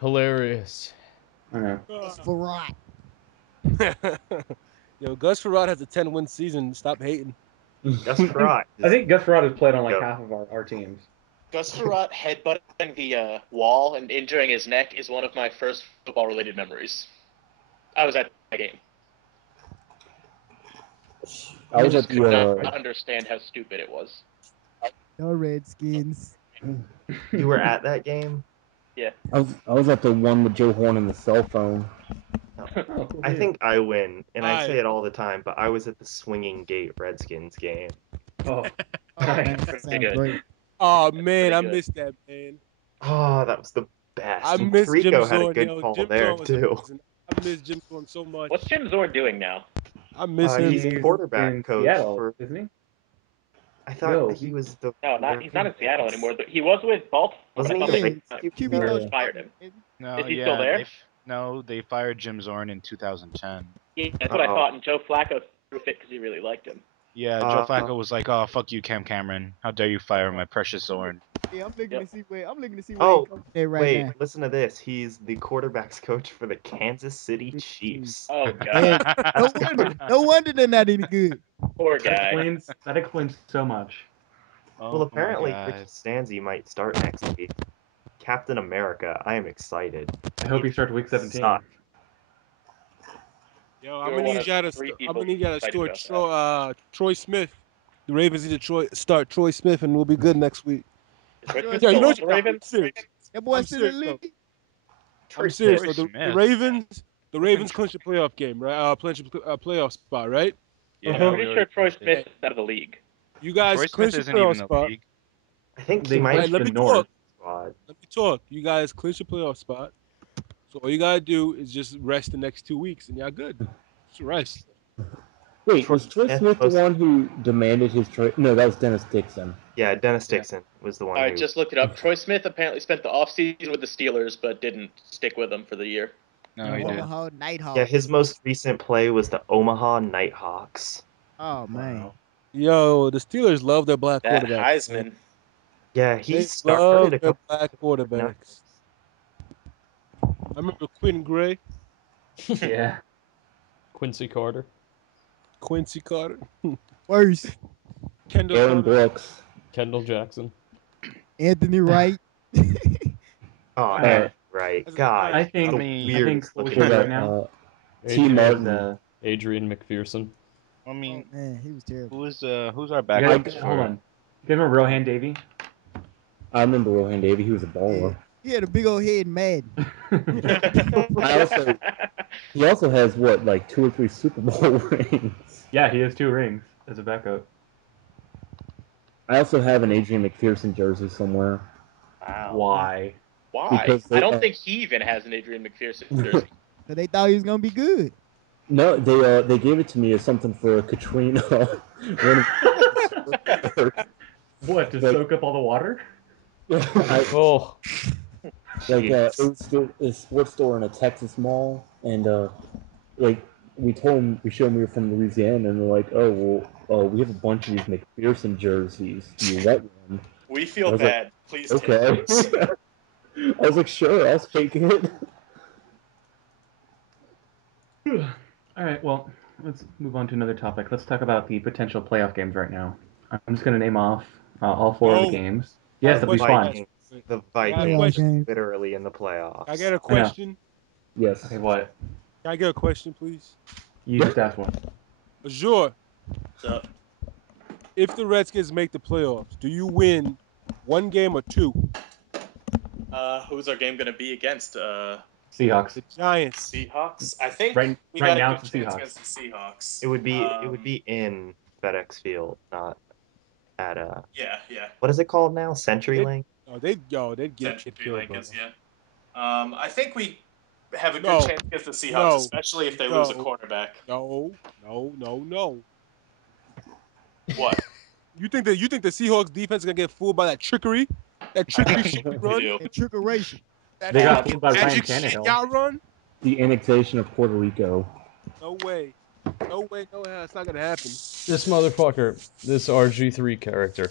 Hilarious. I don't know. It's for right. Yo, Gus Farad has a 10-win season. Stop hating. Gus Frerotte. I think Gus Farad has played on like Go. half of our teams. Gus Farrat headbutting the wall and injuring his neck is one of my first football-related memories. I was at the game. I was at Could not the understand how stupid it was. Go Redskins. You were at that game? I was at the one with Joe Horn and the cell phone. Oh, cool I dude. think I win, and I say Aye. it all the time, but I was at the Swinging Gate Redskins game. Oh, Oh, man, nice. that sounds good. great. Oh man, I good. missed that, man. Oh, that was the best. I And miss Jim Rico had a Zorn. good Yo, call Jim there Zorn was too. amazing. I miss Jim Zorn so much. What's Jim Zorn doing now? I miss He's him. the He's quarterback in coach Seattle, for. isn't he? I thought No, that he was the. No, he's not in Seattle anymore. He was with Baltimore. Wasn't but he I the thought Yeah, big? QB Yeah. coach. fired him. No, Is he yeah, still there? they fired Jim Zorn in 2010. Yeah, that's what I Uh-oh. thought. And Joe Flacco threw a fit because he really liked him. Yeah, Joe Flacco was like, "Oh, fuck you, Cam Cameron. How dare you fire my precious Zorn?" Yeah, I'm looking Yep. to see where he Oh, comes there right wait, now. listen to this. He's the quarterbacks coach for the Kansas City Chiefs. Oh Yeah, god, no wonder they're not any good. poor That guy. explains so much. Well, Oh my apparently God. Ricky Stanzi might start next week. Captain America. I am excited. I hope he starts week 17. Suck. Yo, You're one of three I'm people gonna need y'all to excited store about Troy Smith. The Ravens need to start Troy Smith, and we'll be good next week. that. Yo, Is Yeah, Rick you know still what? on the I'm Ravens? serious. That boy I'm still in the serious, league. I'm serious. Troy So the Smith. Ravens clinched a playoff game, right? Clinched a playoff spot, right? Yeah, Uh-huh. we Pretty already sure Troy clinched it. Smith is out of the league. You guys Troy Smith clinched a isn't playoff even in the spot. league. I think They he might clinched let the me North. talk. squad. Let me talk. You guys clinched a playoff spot. So all you gotta do is just rest the next 2 weeks, and y'all good. Just rest. Wait, Troy was Troy Smith Smith the most- one who demanded his trade? No, that was Dennis Dixon. Yeah, Dennis Yeah. Dixon was the one I who. just looked it up. Troy Smith apparently spent the offseason with the Steelers, but didn't stick with them for the year. No, he did. Omaha Nighthawks. Yeah, his most recent play was the Omaha Nighthawks. Oh man. Wow. Yo, the Steelers love their black That quarterbacks. man. Heisman. Yeah, They he started love a their couple black quarterbacks. I remember Quinn Gray, Yeah. Quincy Carter. Quincy Carter, Worse. Kendall Aaron Carter. Brooks. Kendall Jackson. Anthony Wright. Oh, Uh, right. That's- God, I he's think the I mean- weirdest what we looking should do What right guy. now T. is Martin. Adrian McPherson. I mean, Oh man, he was terrible. who's our you backup? guys, for- hold on. You guys remember Rohan Davey? I remember Rohan Davey. He was a baller. He had a big old head in Madden. He also has what, like 2 or 3 Super Bowl rings. Yeah, he has 2 rings as a backup. I also have an Adrian McPherson jersey somewhere. Wow. Why? Why? Because I they- don't think he even has an Adrian McPherson jersey. So they thought he was gonna be good. No, they gave it to me as something for Katrina. One of- What, to Like- soak up all the water? Oh, it was a sports store in a Texas mall, and like we showed them we were from Louisiana, and they're like, oh well, we have a bunch of these McPherson jerseys. Do you want one? We I feel was like, bad. Please Okay. take this. I was like, sure, I'll take it. All right, well, let's move on to another topic. Let's talk about the potential playoff games right now. I'm just going to name off all 4 of the Oh. games. Yes, The that'll be fun. Vikings. The I got a Vikings question. literally in the playoffs. Can I get a question? Yes. Okay, what? Can I get a question, please? You just asked one. Azure, So, if the Redskins make the playoffs, do you win 1 game or 2? who's our game going to be against? Seahawks. The Giants. Seahawks? I think Right we got now a it's good the chance Seahawks. against the Seahawks. It would be in FedEx Field, not. at Yeah, what is it called now? CenturyLink? They'd get killed, CenturyLink bro. is I think we have a good No. chance against the Seahawks, No. especially if they lose a No. cornerback. No. What? You think the Seahawks defense is gonna get fooled by that trickery? That trickery shit you They run? do. And trickeration. That They got fucking fooled by Ryan magic shit Tannehill. y'all run? The annexation of Puerto Rico. No way. No way, no how. It's not gonna happen. This motherfucker, this RG3 character,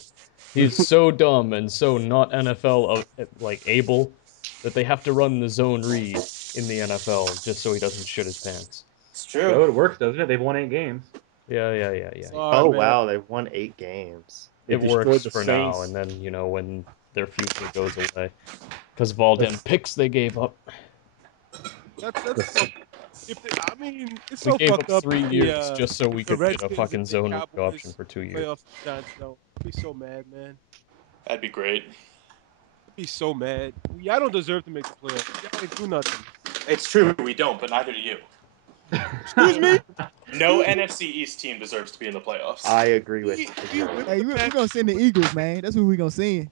he's so dumb and so not NFL like able that they have to run the zone read in the NFL just so he doesn't shit his pants. It's So true. it works, doesn't it? They've won 8 games. Yeah. Sorry, Oh man. wow, they've won 8 games. They It destroyed works the for now, Saints. and then when their future goes away, because of all them picks they gave up. That's I mean, it's We so gave fucked up up. 3 years just so we the could get a Redskins fucking and the zone read Cowboys option for 2 years. playoff Giants, though. I'd be so mad, man. That'd be great. I'd be so mad. Y'all don't deserve to make the playoffs. Y'all ain't do nothing. It's true, we don't, but neither do you. Excuse me? No NFC East team deserves to be in the playoffs. I agree with you. Hey, we're gonna send the Eagles, man. That's who we're gonna send.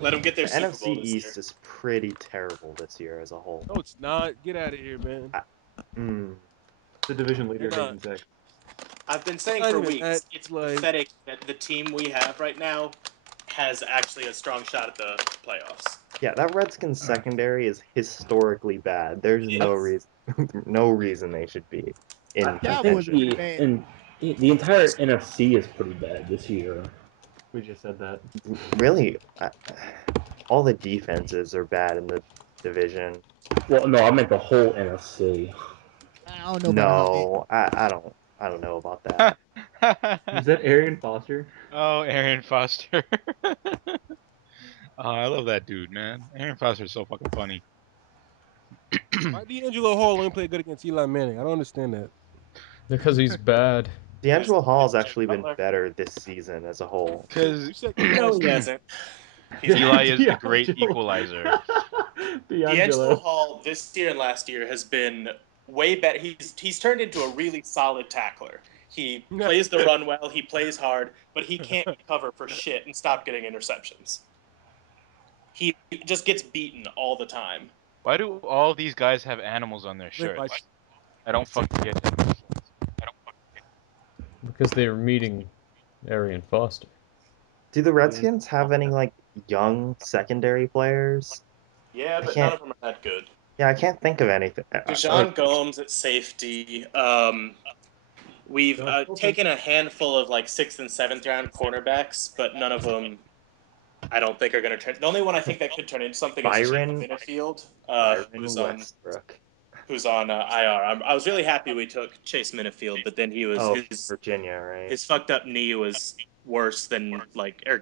Let them get their The Super NFC Bowl this East year. is pretty terrible this year as a whole. No, it's not. Get out of here, man. The division leader They're is not. 8-6. I've been saying Not for even weeks, that, it's like- pathetic that the team we have right now has actually a strong shot at the playoffs. Yeah, that Redskins secondary is historically bad. There's no reason, no reason they should be in I Cowboys think are pretty bad. the entire NFC is pretty bad this year. We just said that. Really, all the defenses are bad in the division. Well, no, I meant the whole NFC. I don't know about all that. No, I don't know about that. Is that Arian Foster? Oh, Aaron Foster. Oh, I love that dude, man. Aaron Foster's so fucking funny. Why D'Angelo Hall only play good against Eli Manning? I don't understand that. Because he's bad. D'Angelo Hall's actually been better this season as a whole. Because You said No, he hasn't. Eli is the great D'Angelo. equalizer. D'Angelo Hall this year and last year has been way better. He's turned into a really solid tackler. He plays the run well, he plays hard, but he can't cover for shit and stop getting interceptions. He just gets beaten all the time. Why do all these guys have animals on their shirts? I don't fucking get it. Because they were meeting Arian Foster. Do the Redskins have any like young secondary players? Yeah, but can't- none of them are that good. Yeah, I can't think of anything. Deshaun Gomes at safety. We've taken a handful of like 6th and 7th round cornerbacks, but none of them I don't think are going to turn. The only one I think that could turn into something Byron- is Chase Minifield, Byron Westbrook, who's on IR. I was really happy we took Chase Minifield, but then he was Virginia, right? his fucked up knee was worse than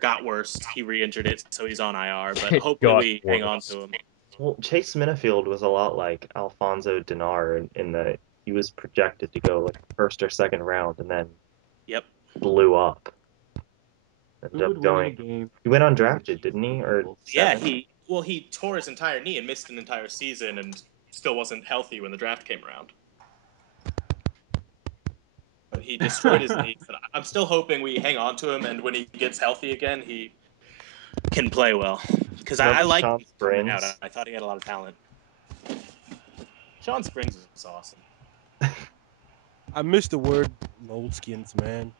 got worse. He re-injured it, so he's on IR. But It hopefully got we hang on worse. to him. Well, Chase Minifield was a lot like Alfonso Dinar in that he was projected to go like first or second round, and then blew up. Ended up going. He went undrafted, didn't he? Or Yeah, seven? he tore his entire knee and missed an entire season, and still wasn't healthy when the draft came around. But he destroyed his knee. But I'm still hoping we hang on to him, and when he gets healthy again, he can play well. Because I like Sean coming out. Springs. I thought he had a lot of talent. Sean Springs was awesome. I missed the word moleskins, man.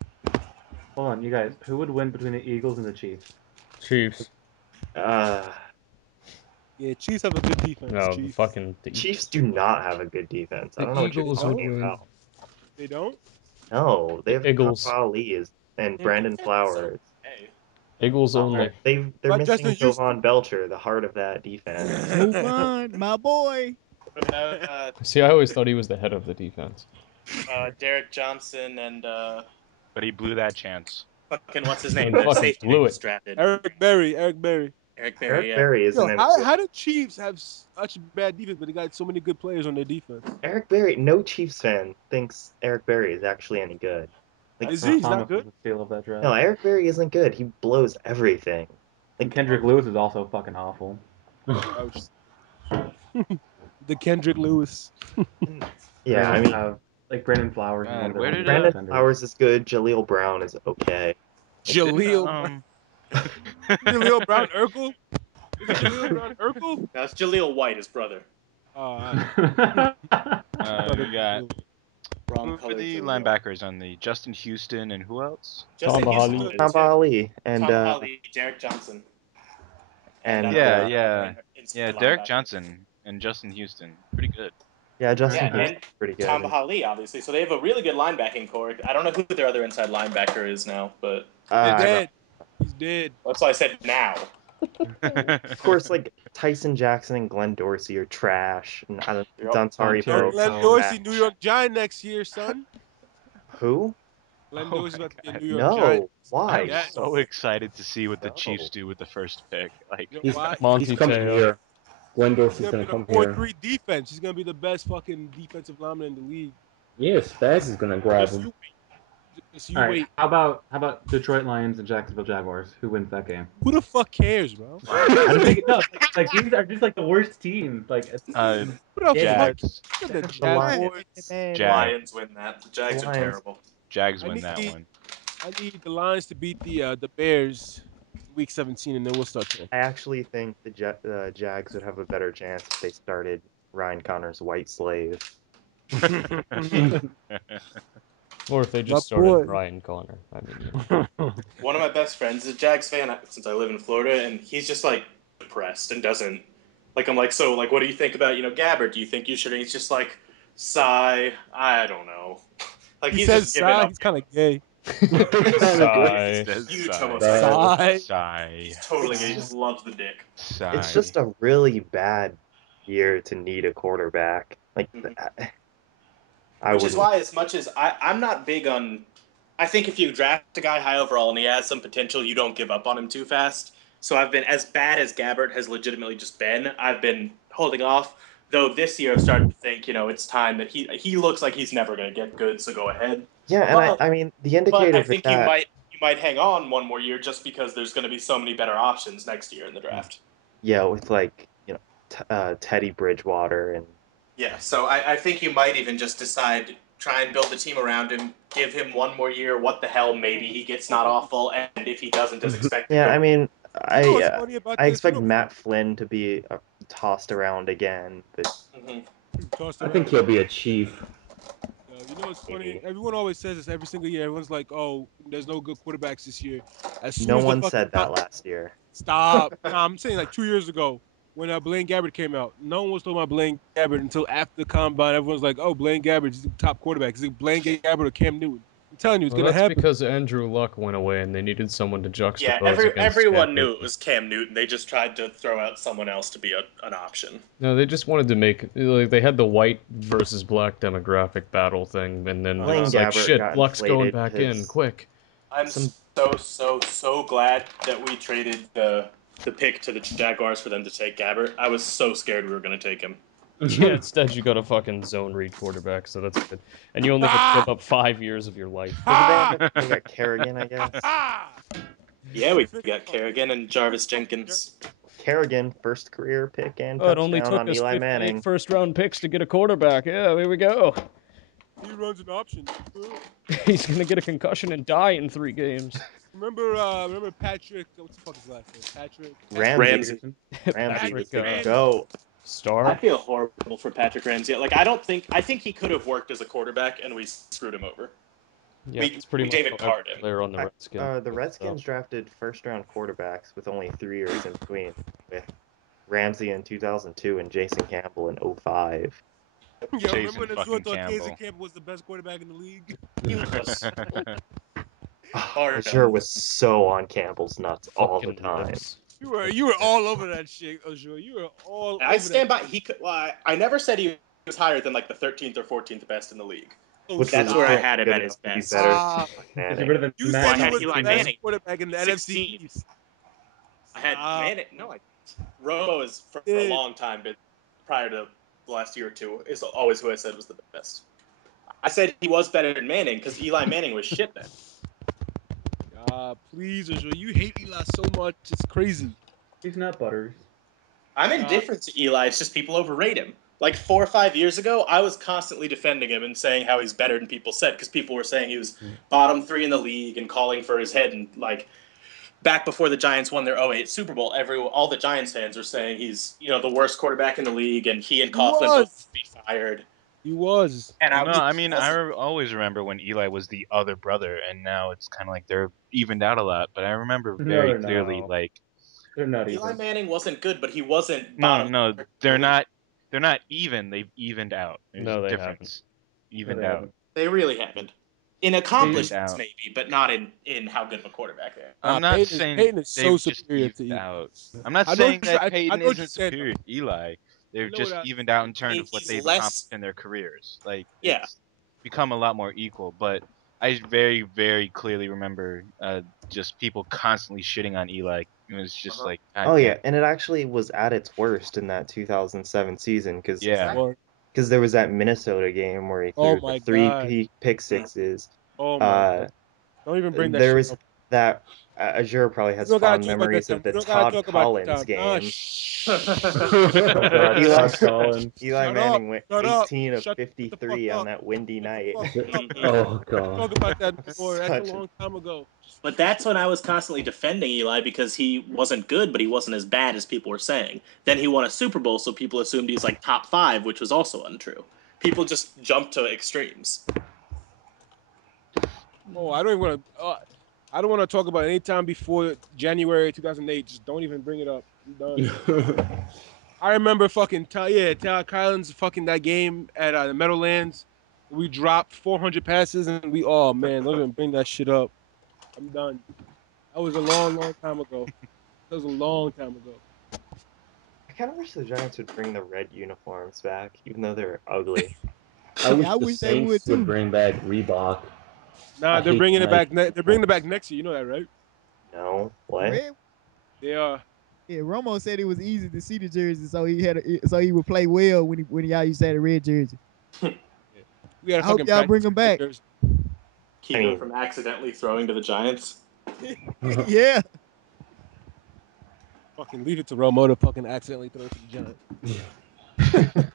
Hold on, you guys. Who would win between the Eagles and the Chiefs? Chiefs. Yeah, Chiefs have a good defense. No, Chiefs. fucking Chiefs do not have a good defense. I The don't know Eagles what would you're talking win. about. They don't? No, they have Eagles. Papa Ali and Brandon Flowers. Eagles only. They're But missing Justin Houston- Jovan Belcher, the heart of that defense. Move on, my boy. What about See, I always thought he was the head of the defense. Derek Johnson and But he blew that chance. fucking what's his name? He The fucking safety blew they it. just drafted. Eric Berry. Eric Berry. Eric Yeah. Berry isn't any good. How do Chiefs have such bad defense, but they got so many good players on their defense? Eric Berry, no Chiefs fan thinks Eric Berry is actually any good. Like, Is he? He's not Thomas good? was the steal of that draft. no, Eric Berry isn't good. He blows everything. And Kendrick Lewis is also fucking awful. The Kendrick Lewis. Yeah, I They mean, also have Like Brandon Flowers is God, one of their where better did, Brandon defenders. Flowers is good. Jaleel Brown is okay. Jaleel, Jaleel Brown Urkel. Is it Jaleel Brown Urkel? That's Jaleel White, his brother. Oh, we got Wrong who are color the Jaleel. linebackers on the Justin Houston and who else? Justin Tom Houston Holly. is Tamba good. Ali and Tom Holly, Derek Johnson. and Yeah, Derek Johnson and Justin Houston, pretty good. yeah, Justin Yeah, Houston's and pretty good. Tom Holly, obviously. So they have a really good linebacking core. I don't know who their other inside linebacker is now, but he's Uh, dead. He's dead. that's why I said now. of course, like Tyson Jackson and Glenn Dorsey are trash. And I don't. Yep. Dontari Terry Poe. Glenn Poe. Dorsey, New York Giant next year, son. Who? Glenn Oh Dorsey's my about to be a God. New York Giant. No. Why? I'm Yes. so excited to see what the No. Chiefs do with the first pick. Like, You know He's, why? Monty he's coming Te'o. here. Glenn He's Dorsey's gonna be gonna in a come here. 4-3 defense. He's gonna be the best fucking defensive lineman in the league. Yeah, Spags is gonna grab Just him. you wait. Just you All right, wait. how about Detroit Lions and Jacksonville Jaguars? Who wins that game? Who the fuck cares, bro? I don't think it does. Like these are just like the worst teams. Like uh, Who the fuck? Jags. The The Lions. Jaguars. Lions win that. The Jags The are Lions. terrible. Jags I win that need- one. I need the Lions to beat the Bears week 17, and then we'll start talking. I actually think the Jags would have a better chance if they started Ryan Connor's white slave. Or if they My just started boy. Ryan Connor. I mean, One of my best friends is a Jags fan since I live in Florida, and he's just like depressed and doesn't like. I'm like, so like, what do you think about Gabbert? Do you think you should? And he's just like, sigh. I don't know. Like He he's says just giving sigh. up. He's kind of gay. sigh. Says Huge sigh. homosexual. Sigh. Sigh. He's totally gay. He It's just loves the dick. Sigh. It's just a really bad year to need a quarterback. Like I Which would. is why, as much as I'm not big on, I think if you draft a guy high overall and he has some potential, you don't give up on him too fast. So I've been, as bad as Gabbert has legitimately just been, I've been holding off. Though this year I've started to think, it's time that he looks like he's never going to get good. So go ahead. Yeah, and But, I mean the but indicator I for think you that. might hang on one more year just because there's going to be so many better options next year in the draft. Yeah, with like Teddy Bridgewater and Yeah, so I think you might even just decide, try and build a team around him, give him one more year. What the hell? Maybe he gets not awful, and if he doesn't, as expected. yeah. I mean, You know what's funny about I this? expect Matt Flynn to be tossed around again, but Tossed I around. think he'll be a Chief. You know what's funny? Maybe. Everyone always says this every single year. Everyone's like, "Oh, there's no good quarterbacks this year." As soon no as the one fucking said that last year. stop. Nah, I'm saying like 2 years ago when Blaine Gabbert came out. No one was talking about Blaine Gabbert until after the combine. Everyone's like, "Oh, Blaine Gabbert is the top quarterback. Is it Blaine Gabbert or Cam Newton?" I'm telling you, it's Well, gonna that's happen. because Andrew Luck went away and they needed someone to juxtapose Yeah, against everyone Cam knew Newton. it was Cam Newton. They just tried to throw out someone else to be an option. No, they just wanted to make they had the white versus black demographic battle thing, and then Blaine it's like Gabbert shit, got Luck's going inflated back in because quick. I'm so glad that we traded the pick to the Jaguars for them to take Gabbert. I was so scared we were going to take him. Yeah, instead you got a fucking zone read quarterback, so that's good. And you only have to give up 5 years of your life. they got Kerrigan, I guess. Yeah, we got Kerrigan and Jarvis Jenkins. Kerrigan, first career pick and Oh, it only touchdown took on us Eli 58 Manning. first-round picks to get a quarterback. Yeah, there we go. He runs an option. He's gonna get a concussion and die in 3 games. Remember Patrick? What's the fuck his last name? Ramsey. Patrick, Go. Star. I feel horrible for Patrick Ramsey. Like I think he could have worked as a quarterback, and we screwed him over. Yeah, we it's pretty much David how Carred every him. player on the Redskins. The Redskins drafted first-round quarterbacks with only 3 years in between, with Ramsey in 2002 and Jason Campbell in 2005. Yo, Jason remember when fucking Azure thought Campbell. Jason Campbell was the best quarterback in the league? Azure was so on Campbell's nuts all the Fucking time. lips. You were all over that shit, Azure. You were all. I over stand that. by. He could. Well, I never said he was higher than like the 13th or 14th best in the league. Oh, Which That's was where I still had him good at his enough to be best. better Ah. than Is he Manning. better than You Matt said I he had was Eli the best Manning. quarterback in the 16. NFC East. I had Manning. No, Romo is for a long time, but prior to the last year or two, is always who I said was the best. I said he was better than Manning because Eli Manning was shit then. Please, Azure. You hate Eli so much. It's crazy. He's not Butters. I'm indifferent to Eli. It's just people overrate him. Like 4 or 5 years ago, I was constantly defending him and saying how he's better than people said, because people were saying he was bottom 3 in the league and calling for his head. And like back before the Giants won their 08 Super Bowl, all the Giants fans were saying he's the worst quarterback in the league, and he and Coughlin both be fired. He was. And I always remember when Eli was the other brother, and now it's kind of like they're evened out a lot. But I remember very clearly, like they're not Eli even. Manning wasn't good, but he wasn't no, bottom. no, they're not. They're not even. They've evened out. There's No, a they difference. Evened they out. haven't. They really haven't. In accomplishments, out. maybe, but not in how good of a quarterback they are. I'm not Peyton is so they've just superior to evened Eli. out. I'm not I know saying what that I Peyton know what isn't you said, superior to Eli. They're know just what I- evened out in terms mean, of what he's they've less- accomplished in their careers. Like Yeah. it's become a lot more equal. But I very, very clearly remember just people constantly shitting on Eli. It was just like, God Oh damn. yeah, and it actually was at its worst in that 2007 season because Yeah. there was that Minnesota game where he Oh threw my the three God. pick sixes. Oh my God. Don't even bring that There shit was up. that Azure probably We has don't gotta fond talk about memories that of time. the We don't gotta Todd talk about that Collins time. game. Oh God, Eli, Todd Collins. Eli Shut Manning up, went shut up, 18 of shut the 53 fuck on up. that windy night. Oh Talk God. about that more. That's a Such a- long time ago. But that's when I was constantly defending Eli because he wasn't good, but he wasn't as bad as people were saying. Then he won a Super Bowl, so people assumed he's like top 5, which was also untrue. People just jumped to extremes. Oh, I don't even want to. I don't want to talk about any time before January 2008. Just don't even bring it up. I'm done. I remember fucking Todd Collins fucking that game at the Meadowlands. We dropped 400 passes and oh man, don't even bring that shit up. I'm done. That was a long, long time ago. That was a long time ago. I kind of wish the Giants would bring the red uniforms back, even though they're ugly. I wish I the wish they would, Saints would too. bring back Reebok. Nah, I they're hate bringing it back. Nike. They're bringing it back next year. You know that, right? No, what? Red? They are. Yeah, Romo said it was easy to see the jersey, so he would play well when y'all used to have a red jersey. We got I hope fucking y'all bring practice him back. pictures. Keep him from accidentally throwing to the Giants. Yeah. Fucking leave it to Romo to fucking accidentally throw it to the Giants.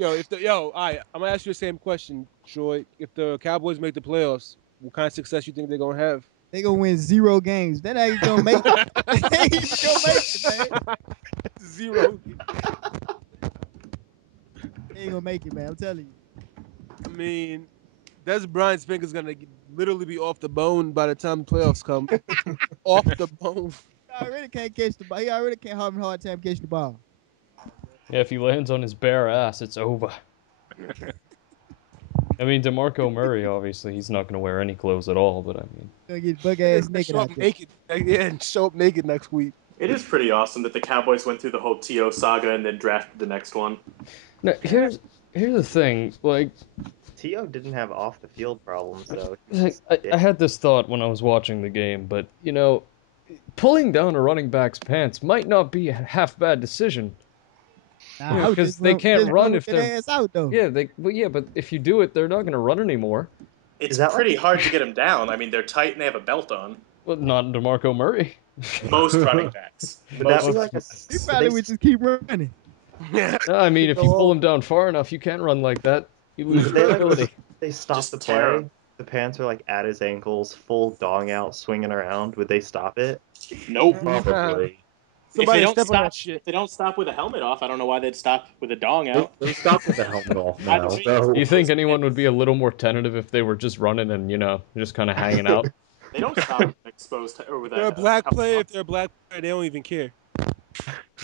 All right, I'm gonna ask you the same question, Troy. If the Cowboys make the playoffs, what kind of success you think they're gonna have? They gonna win 0 games. That ain't gonna make it. They ain't even gonna make it, man. 0. They ain't gonna make it, man. I'm telling you. I mean, Des Bryant's finger's gonna literally be off the bone by the time the playoffs come. Off the bone. He already can't catch the ball. He already can't have a hard time catching the ball. Yeah, if he lands on his bare ass, it's over. I mean, DeMarco Murray, obviously, he's not going to wear any clothes at all, but I mean... Gonna get bug ass naked Show out up there. naked. Yeah, and show up naked next week. It is pretty awesome that the Cowboys went through the whole T.O. saga and then drafted the next one. Now, here's the thing, like... T.O. didn't have off the field problems though. I had this thought when I was watching the game, but, you know, pulling down a running back's pants might not be a half bad decision. Nah, Because they can't run if that they're... ass out though. Yeah, but if you do it, they're not going to run anymore. It's pretty hard to get them down. I mean, they're tight and they have a belt on. Well, not DeMarco Murray. Most running backs. Would that be like a? He probably would just keep running. No, I mean, if you pull him down far enough, you can't run like that. You lose Would they mobility. they stop Just the tear play? 'em. The pants are like at his ankles, full dong out, swinging around. Would they stop it? Nope. Probably. Somebody step on that shit. If they don't stop with a helmet off, I don't know why they'd stop with a dong out. They stopped with the helmet off I now. think- So Do you think anyone would be a little more tentative if they were just running and, you know, just kind of hanging out? They don't stop exposed to, or with If they're a that. black player, if they're a black player, they don't even care.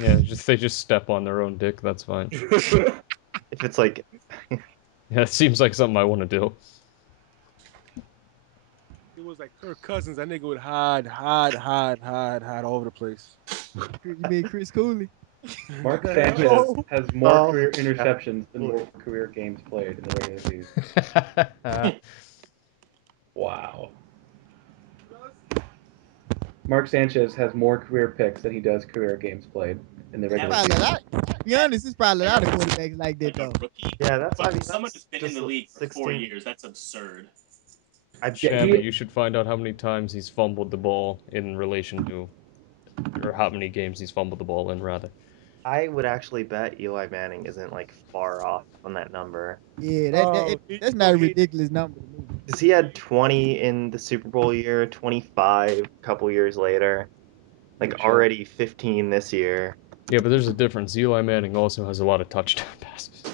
Yeah, they just step on their own dick, that's fine. If it's like, Yeah, it seems like something I want to do. It was like Kirk Cousins. That nigga would hide all over the place. You mean Chris Cooley? Mark Sanchez has more career interceptions than more career games played in the regular season. Wow. Mark Sanchez has more career picks than he does career games played in the regular Probably a season. lot. To be honest, it's probably a lot of quarterbacks like that though. yeah, that's I mean, Someone that's who's been in just the league for 4 16. years. That's absurd. Shabby, you should find out how many times he's fumbled the ball in relation to, or how many games he's fumbled the ball in, rather. I would actually bet Eli Manning isn't like far off on that number. Yeah, Oh, here that's you not go, a Hayden. ridiculous number to me. Because he had 20 in the Super Bowl year, 25 a couple years later, like Good shot. already 15 this year. Yeah, but there's a difference. Eli Manning also has a lot of touchdown passes,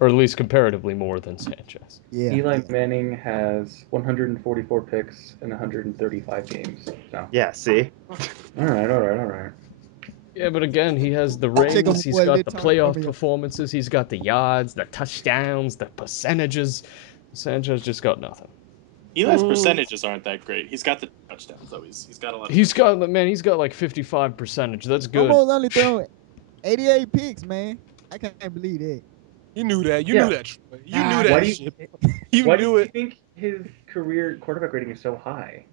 or at least comparatively more than Sanchez. Yeah. Eli yeah. Manning has 144 picks in 135 games. So, Yeah, see? all right. Yeah, but again, he has the Check on rings, he's what got Lit the Tony playoff Romo. performances, he's got the yards, the touchdowns, the percentages. Sanchez just got nothing. Eli's percentages aren't that great. He's got the touchdowns, though. He's got a lot of He's got like 55 percentage. That's good. Romo's only thrown 88 picks, man. I can't believe that. You knew that. You Yeah. knew that. Troy. You Nah, knew why that do you- shit. You Why do knew you it. think his career quarterback rating is so high?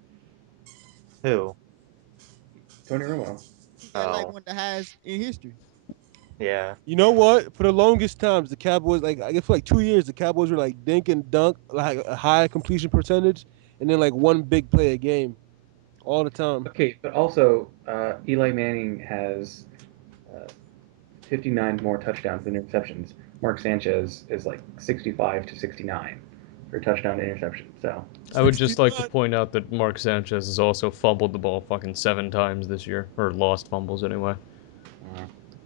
Who? Tony Romo. He got like Oh. one of the highest in history. Yeah. You know what? For the longest times, the Cowboys, like I guess for like 2 years, the Cowboys were like dink and dunk, like a high completion percentage, and then like one big play a game, all the time. Okay, but also Eli Manning has 59 more touchdowns than interceptions. Mark Sanchez is like 65 to 69 for touchdown to interception. So I would just like to point out that Mark Sanchez has also fumbled the ball fucking 7 times this year, or lost fumbles anyway.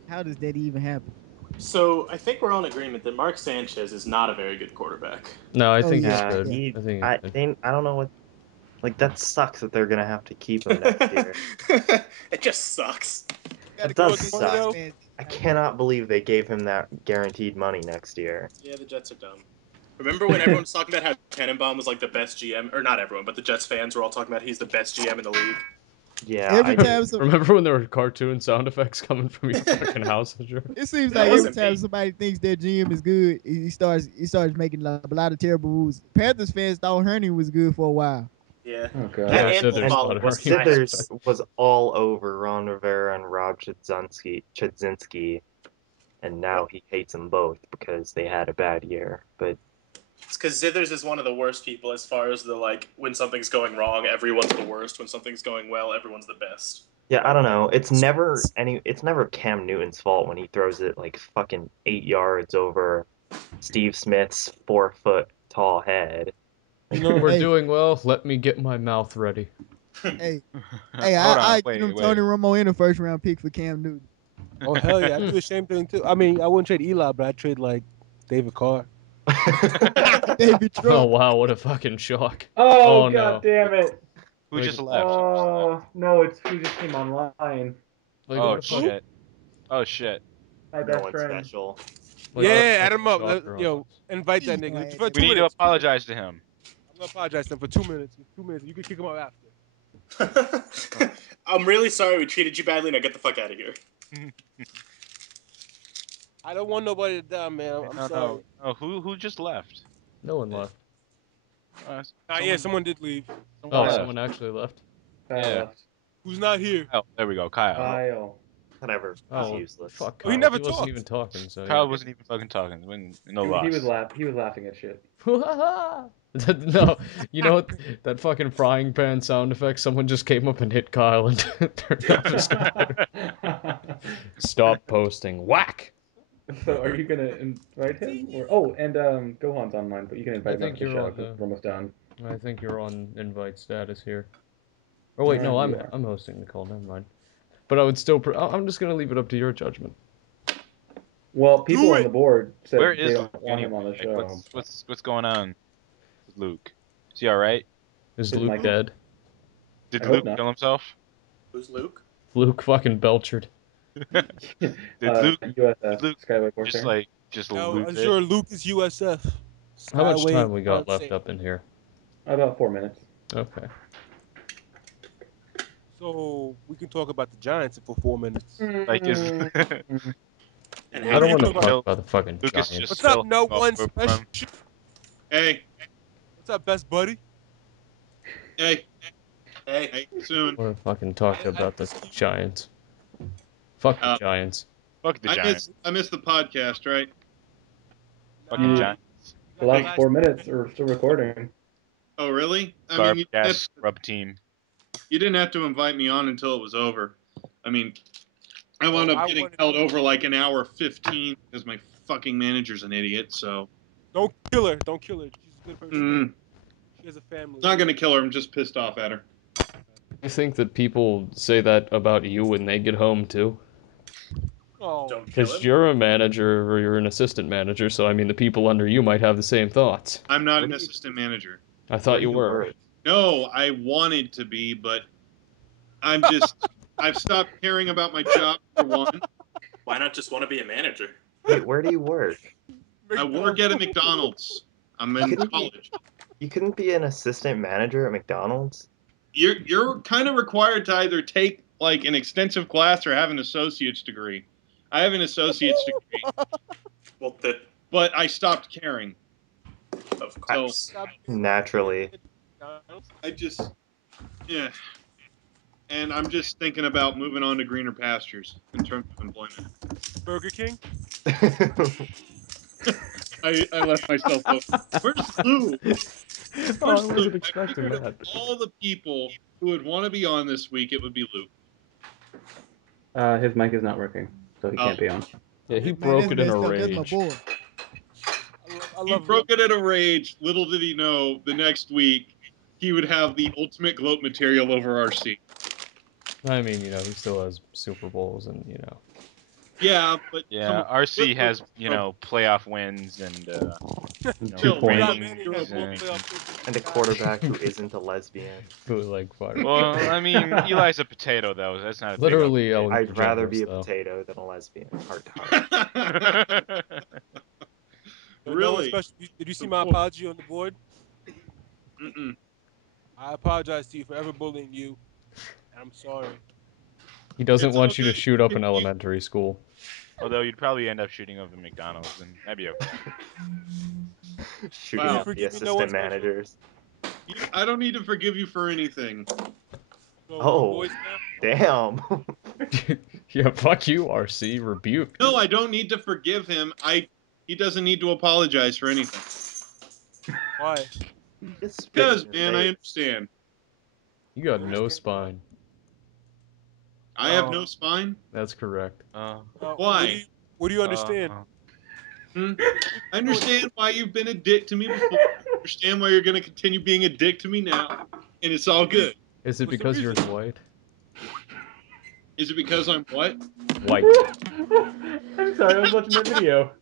How does that even happen? So I think we're all in agreement that Mark Sanchez is not a very good quarterback. No, I Oh, think yeah. he's Yeah, good. he. I think I he's good. I don't know what. Like that sucks that they're gonna have to keep him next year. It just sucks. It does against suck. Jets fans. I cannot believe they gave him that guaranteed money next year. Yeah, the Jets are dumb. Remember when everyone was talking about how Tannenbaum was like the best GM, or not everyone, but the Jets fans were all talking about he's the best GM in the league. Yeah, Every I do. time Remember when there were cartoon sound effects coming from your fucking house? Azure? it seems That like every wasn't time me. somebody thinks their GM is good, he starts making like, a lot of terrible moves. Panthers fans thought Herning was good for a while. Yeah. oh god. That Yeah, and Sithers football thought was Herring was Sithers was all over Ron Rivera and Rob Chudzinski, and now he hates them both because they had a bad year. But It's because Zithers is one of the worst people as far as the like when something's going wrong, everyone's the worst. When something's going well, everyone's the best. yeah, I don't know. It's never Cam Newton's fault when he throws it like fucking 8 yards over Steve Smith's 4 foot tall head. You know, We're Hey. doing well. Let me get my mouth ready. Hey, Hold on, I wait, give him wait. Tony Romo in the first round pick for Cam Newton. oh hell yeah, I do the same thing too. I mean, I wouldn't trade Eli, but I'd trade like David Carr. David Oh Trump. wow, what a fucking shock. Oh, Oh, god no. damn it! Who Like- just left? Oh no, it's who just came online. Like, Oh what a fucking- shit. Oh shit. My No best one friend. special. like, Yeah, what a add fucking him up. shocker on Yo, us. invite that Please nigga. don't add For that. We 2 need to minutes. apologize to him. I'm gonna apologize to him for 2 minutes. 2 minutes. You can kick him out after. I'm really sorry we treated you badly. Now get the fuck out of here. I don't want nobody to die, man. I'm No, sorry. no. Oh, who just left? No one left. Yeah, someone did leave. Oh, left. someone actually left. Kyle Yeah. left. Who's not here? Oh, there we go. Kyle. Kyle. Whatever. Oh, He's useless. fuck. Oh, he Kyle. never wasn't talked. even talking. So Kyle yeah. wasn't even fucking talking. No He loss. was laughing at shit. No, you know what? That fucking frying pan sound effect. Someone just came up and hit Kyle and turned off his computer. Stop posting. Whack. So are you gonna invite him? And Gohan's online, but you can invite him up to the show because we're almost done. I think you're on invite status here. Oh wait, no, You I'm are. hosting the call. Never mind. But I would still. I'm just gonna leave it up to your judgment. Well, people on the board said Where they is don't Luke want him on the anyway? show. What's going on with Luke? Is he all right? Is His Luke mic- dead? Did I hope Luke not. kill himself? Who's Luke? Luke fucking belchered. Did Luke USF Luke Skyway just Warfare. lose it? Azure Lucas USF. How much Skyway time we got Concept. left up in here? About 4 minutes. Okay. So we can talk about the Giants for 4 minutes. Like is And I don't want to Lucas talk about the fucking Lucas Giants. just What's up, still no off one over special? him. Hey, What's up, best buddy? hey, Hey, soon. I want to fucking talk about the Giants. Fuck the Giants. Fuck the Giants. I missed the podcast, right? Fuck the Yeah. Giants. The last 4 minutes are still recording. Oh, really? I mean, Garbage ass scrub team. you didn't have to invite me on until it was over. I mean, I wound Oh, up getting held over like an hour 15 because my fucking manager's an idiot. So Don't kill her. Don't kill her. She's a good person. mm, She has a family. not gonna kill her. I'm just pissed off at her. I think that people say that about you when they get home too. Oh, Don't kill Because him. you're a manager or you're an assistant manager, so I mean the people under you might have the same thoughts. I'm not an assistant manager. I thought you were. No, I wanted to be, but I'm just. I've stopped caring about my job for one. Why not just want to be a manager? Wait, where do you work? I work at a McDonald's. I'm in college. You couldn't be an assistant manager at McDonald's? You're kind of required to either take like an extensive class or have an associate's degree. I have an associate's degree. Well, but I stopped caring. Of course. So, naturally. I just, yeah. And I'm just thinking about moving on to greener pastures in terms of employment. Burger King? I left myself open. Where's Lou? Oh, I wasn't expecting Of that. all the people who would want to be on this week, it would be Lou. His mic is not working, so he can't be on. Yeah, he Man, broke that's it in a messed up. That's my rage. boy. He broke it in a rage. Little did he know, the next week he would have the ultimate gloat material over RC. I mean, you know, he still has Super Bowls and, you know. Yeah, but Yeah, RC has, you know, playoff wins and you know, 2 points. ratings And a quarterback who isn't a lesbian. Bootleg fire. Well, I mean, Eli's a potato though. That's not a Literally, big Ellen I'd rather DeGeneres, be a though. potato than a lesbian. Heart to heart. Really? Did you see my apology on the board? Mm-mm. I apologize to you for ever bullying you, and I'm sorry. He doesn't It's want you to okay. shoot up an elementary school. Although you'd probably end up shooting up a McDonald's, and that'd be okay. Shooting Wow. up the assistant managers. I don't need to forgive you for anything. Oh, damn. Yeah, fuck you, RC. Rebuke. No, I don't need to forgive him. He doesn't need to apologize for anything. Why? Because, man, I understand. You got no spine. I have no spine? That's correct. Why? What do you understand? I understand why you've been a dick to me before. I understand why you're going to continue being a dick to me now. And it's all good. Is it because you're white? Is it because I'm what? White. I'm sorry, I was watching that video.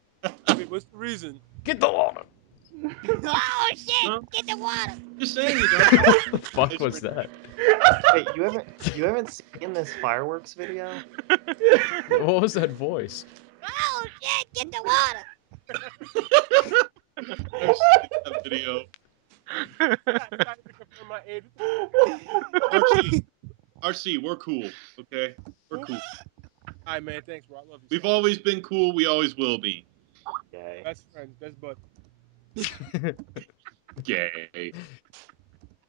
Wait, what's the reason? Get the water. Oh shit! Get the water. Just saying you don't. What the fuck was that? Wait, you haven't seen this fireworks video? What was that voice? Oh shit! Get the water. I've seen that video. RC, we're cool, okay? We're cool. All right, man. Thanks, bro. I love you. We've always been cool. We always will be. Yay. Best friends, best buds. Yay.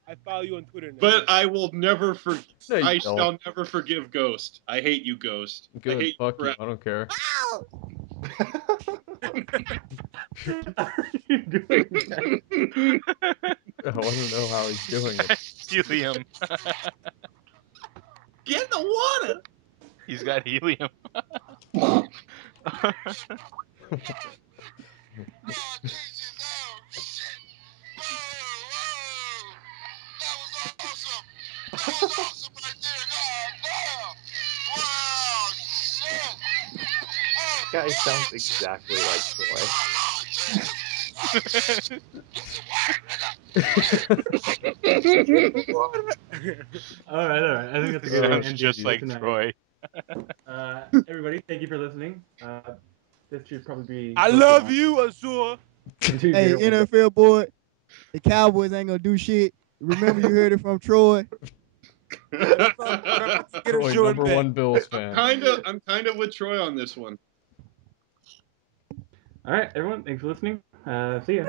I follow you on Twitter now. But I will never forgive. No, you I don't. shall never forgive Ghost. I hate you, Ghost. I Good, hate fuck you you. I don't care. Oh. I want to know how he's doing it. Helium. Get in the water. He's got helium. This guy sounds exactly like Troy. All right. I think that's a He good way to sounds end just the like tonight. Troy. Everybody, thank you for listening. This should probably be. I love you, Azure. Hey, NFL boy, the Cowboys ain't gonna do shit. Remember, you heard it from Troy. Troy, number one Bills fan. I'm kind of with Troy on this one. All right, everyone, thanks for listening. See ya.